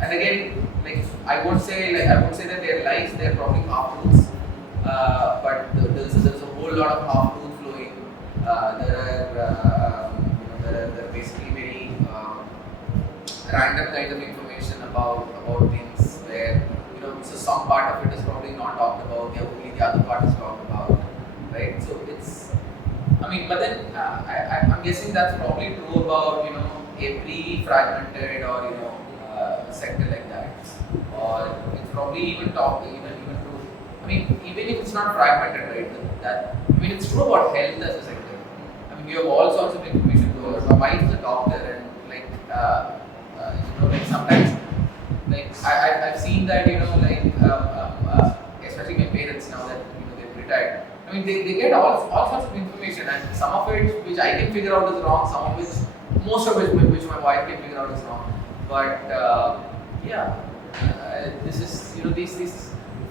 And again, like I won't say that they're lies. They're probably half truths, but there's a whole lot of half truth flowing. There are basically very random kind of information about things where so some part of it is probably not talked about. Only the other part is talked about, right? So it's, I mean, but then I'm guessing that's probably true about every fragmented or sector like that, or it's probably even true. I mean, even if it's not fragmented, right? That I mean, it's true about health as a sector. I mean, you have all sorts of information to us. My wife is a doctor, and like like sometimes like I've seen that mean, they get all sorts of information, and some of it which I can figure out is wrong, some of which, most of which my wife can figure out is wrong. But this is,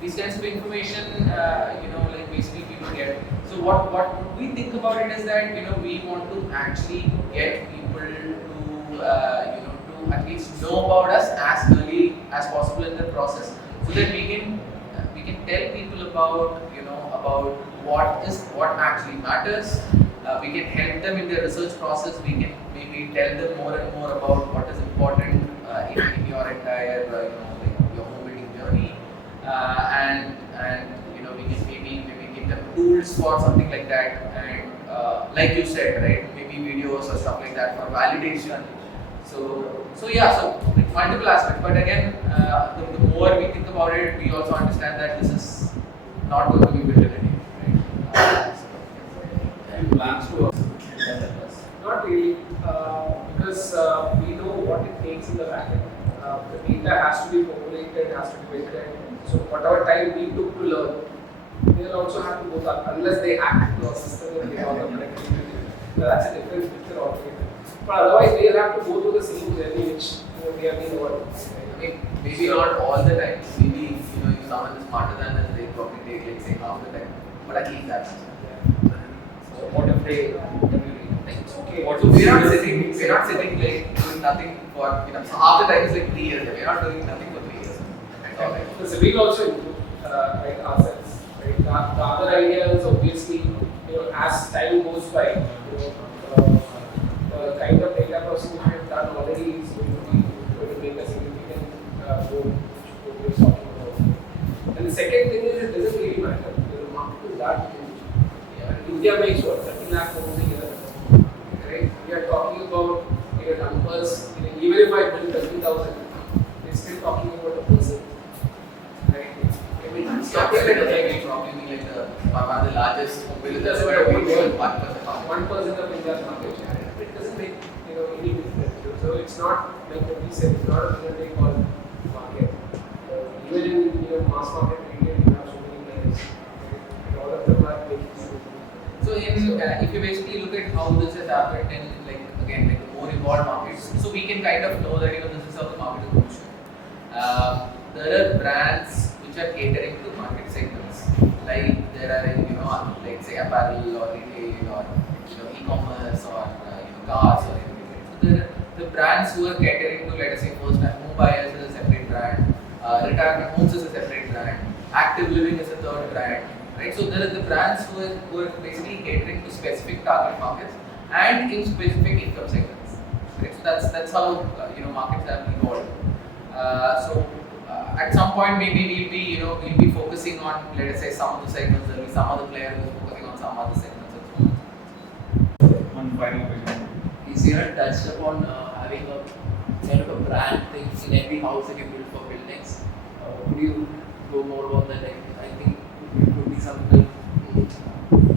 these kinds of information, like basically people get. So what we think about it is that we want to actually get people to to at least know about us as early as possible in the process, so that we can tell people about about what actually matters. We can help them in their research process. We can maybe tell them more and more about what is important in your entire like your home building journey, and we can maybe give them tools for something like that, and like you said, right, maybe videos or stuff like that for validation. So like multiple aspects. But again, the more we think about it, we also understand that this is not going to be built in a day, right? Plans to Not really, because we know what it takes in the back end. The data has to be populated, has to be built in. So whatever time we took to learn, they'll also have to go back unless they hack into our system and get all the productivity. That's a different picture altogether. But otherwise, they'll have to go through the same journey which they have been on. Maybe not all the time. Maybe if someone is smarter than us, they probably take like say half the time. But at least that's. So what if they It's okay. So we're not sitting like doing nothing for so half the time is like 3 years. We're not doing nothing for 3 years. So we'll also improve right, ourselves. Right? The other idea is obviously as time goes by, the kind of data processing we have done already is going to make a significant goal which we are talking about. And the second thing is it doesn't really matter. The market is that huge. India makes what 30 lakh homes a year. Right? We are talking about numbers. Even if I build 30,000, we're still talking about a person. Right? I mean, It's not like probably like one of the largest home builders where we work 1% of India's market share. It doesn't make any difference. So it's not like what we said. It's not a winner take all market. Even in mass market retail, you have so many players. And all of them are making sense. So if you basically look at how this has happened in like the more evolved markets, so we can kind of know that this is how the market is functioning. There are brands which are catering to market segments, like there are like say apparel or retail or e-commerce or cars or anything. So there are the brands who are catering to, let us say, first-time home buyers is a separate brand, retirement homes is a separate brand, active living is a third brand. Right? So there are the brands who are basically catering to specific target markets and in specific income segments. Right? So that's how markets have evolved. At some point maybe we'll be focusing on, let us say, some of the segments. There will be some other player who is focusing on some other segments and so on. One final question. Is here touched upon having a kind of a brand thing in every house that you build for BuildNext. Could you go more about that? Like, I think it could be something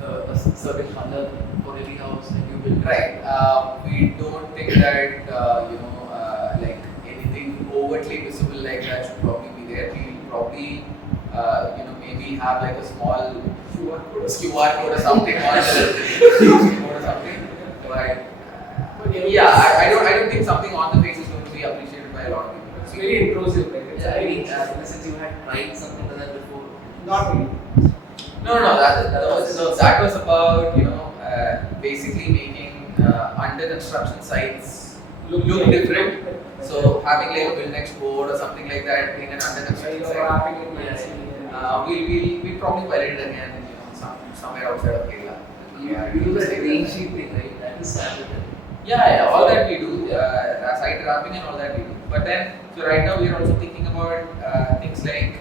a certain color for every house that you build. Right. We don't think that like anything overtly visible like that should probably be there. We will probably maybe have like a small QR code or something on the But I don't think something on the face is going to be appreciated by a lot of people. It's very intrusive. Right? Since you had tried something like that before. Not really. No. That was about basically making under construction sites look different. So having like a BuildNext board or something like that in an under construction site. We'll probably validate it again, somewhere outside of Kerala. You do the green sheet thing, right? That is standard. Yeah, all that we do, site wrapping and all that we do. But then, so right now we are also thinking about things like,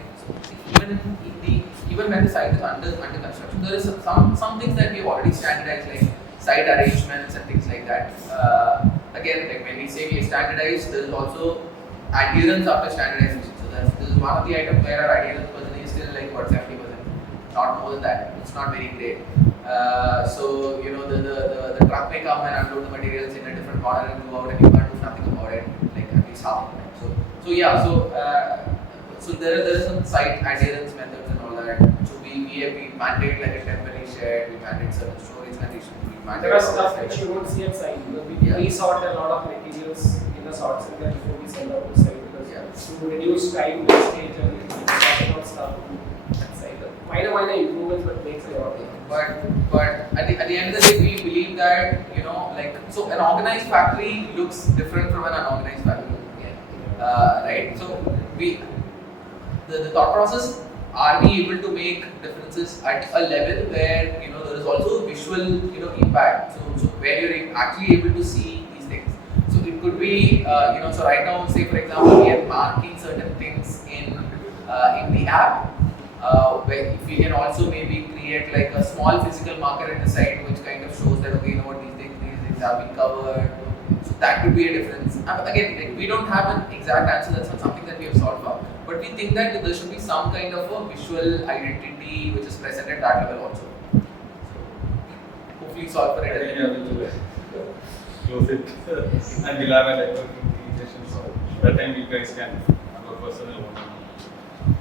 even when the site is under construction, there is some things that we've already standardized, like site arrangements and things like that. Again, like when we say we standardize, there is also adherence after standardization. So this is one of the items where our adherence percentage is still like 70%, not more than that. It's not very great. So the truck may come and unload the materials in a different corner and go out, and you can't do nothing about it, like at least half of the time. So there are some site adherence methods and all that. So we mandate like a temporary shed, we mandate certain storage conditions, we mandate There are all stuff that which stuff. you don't see at site. We Yeah. pre-sort a lot of materials in the sort center before we send out to site Yeah. because to reduce time wastage and sorting out stuff at site. Minor improvements, but makes a lot of difference. But at the end of the day, we believe that like so an organized factory looks different from an unorganized factory, right? So the thought process, are we able to make differences at a level where there is also visual impact, so where you're actually able to see these things. So it could be so right now, say for example, we are marking certain things in the app. Where if we can also maybe create like a small physical marker at the side which kind of shows that okay, what these things have been covered. So that could be a difference. Again, like, we don't have an exact answer. That's not something that we have solved for. But we think that there should be some kind of a visual identity which is present at that level also. So hopefully solve for I it. think we have to close it. And we'll have a networking session, so that time you guys can have a personal one-on-one.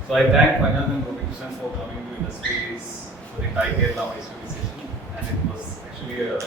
So I thank Finaz and Gopikrishnan for coming to industries for the TiE Kerala Mysore session, and it was actually a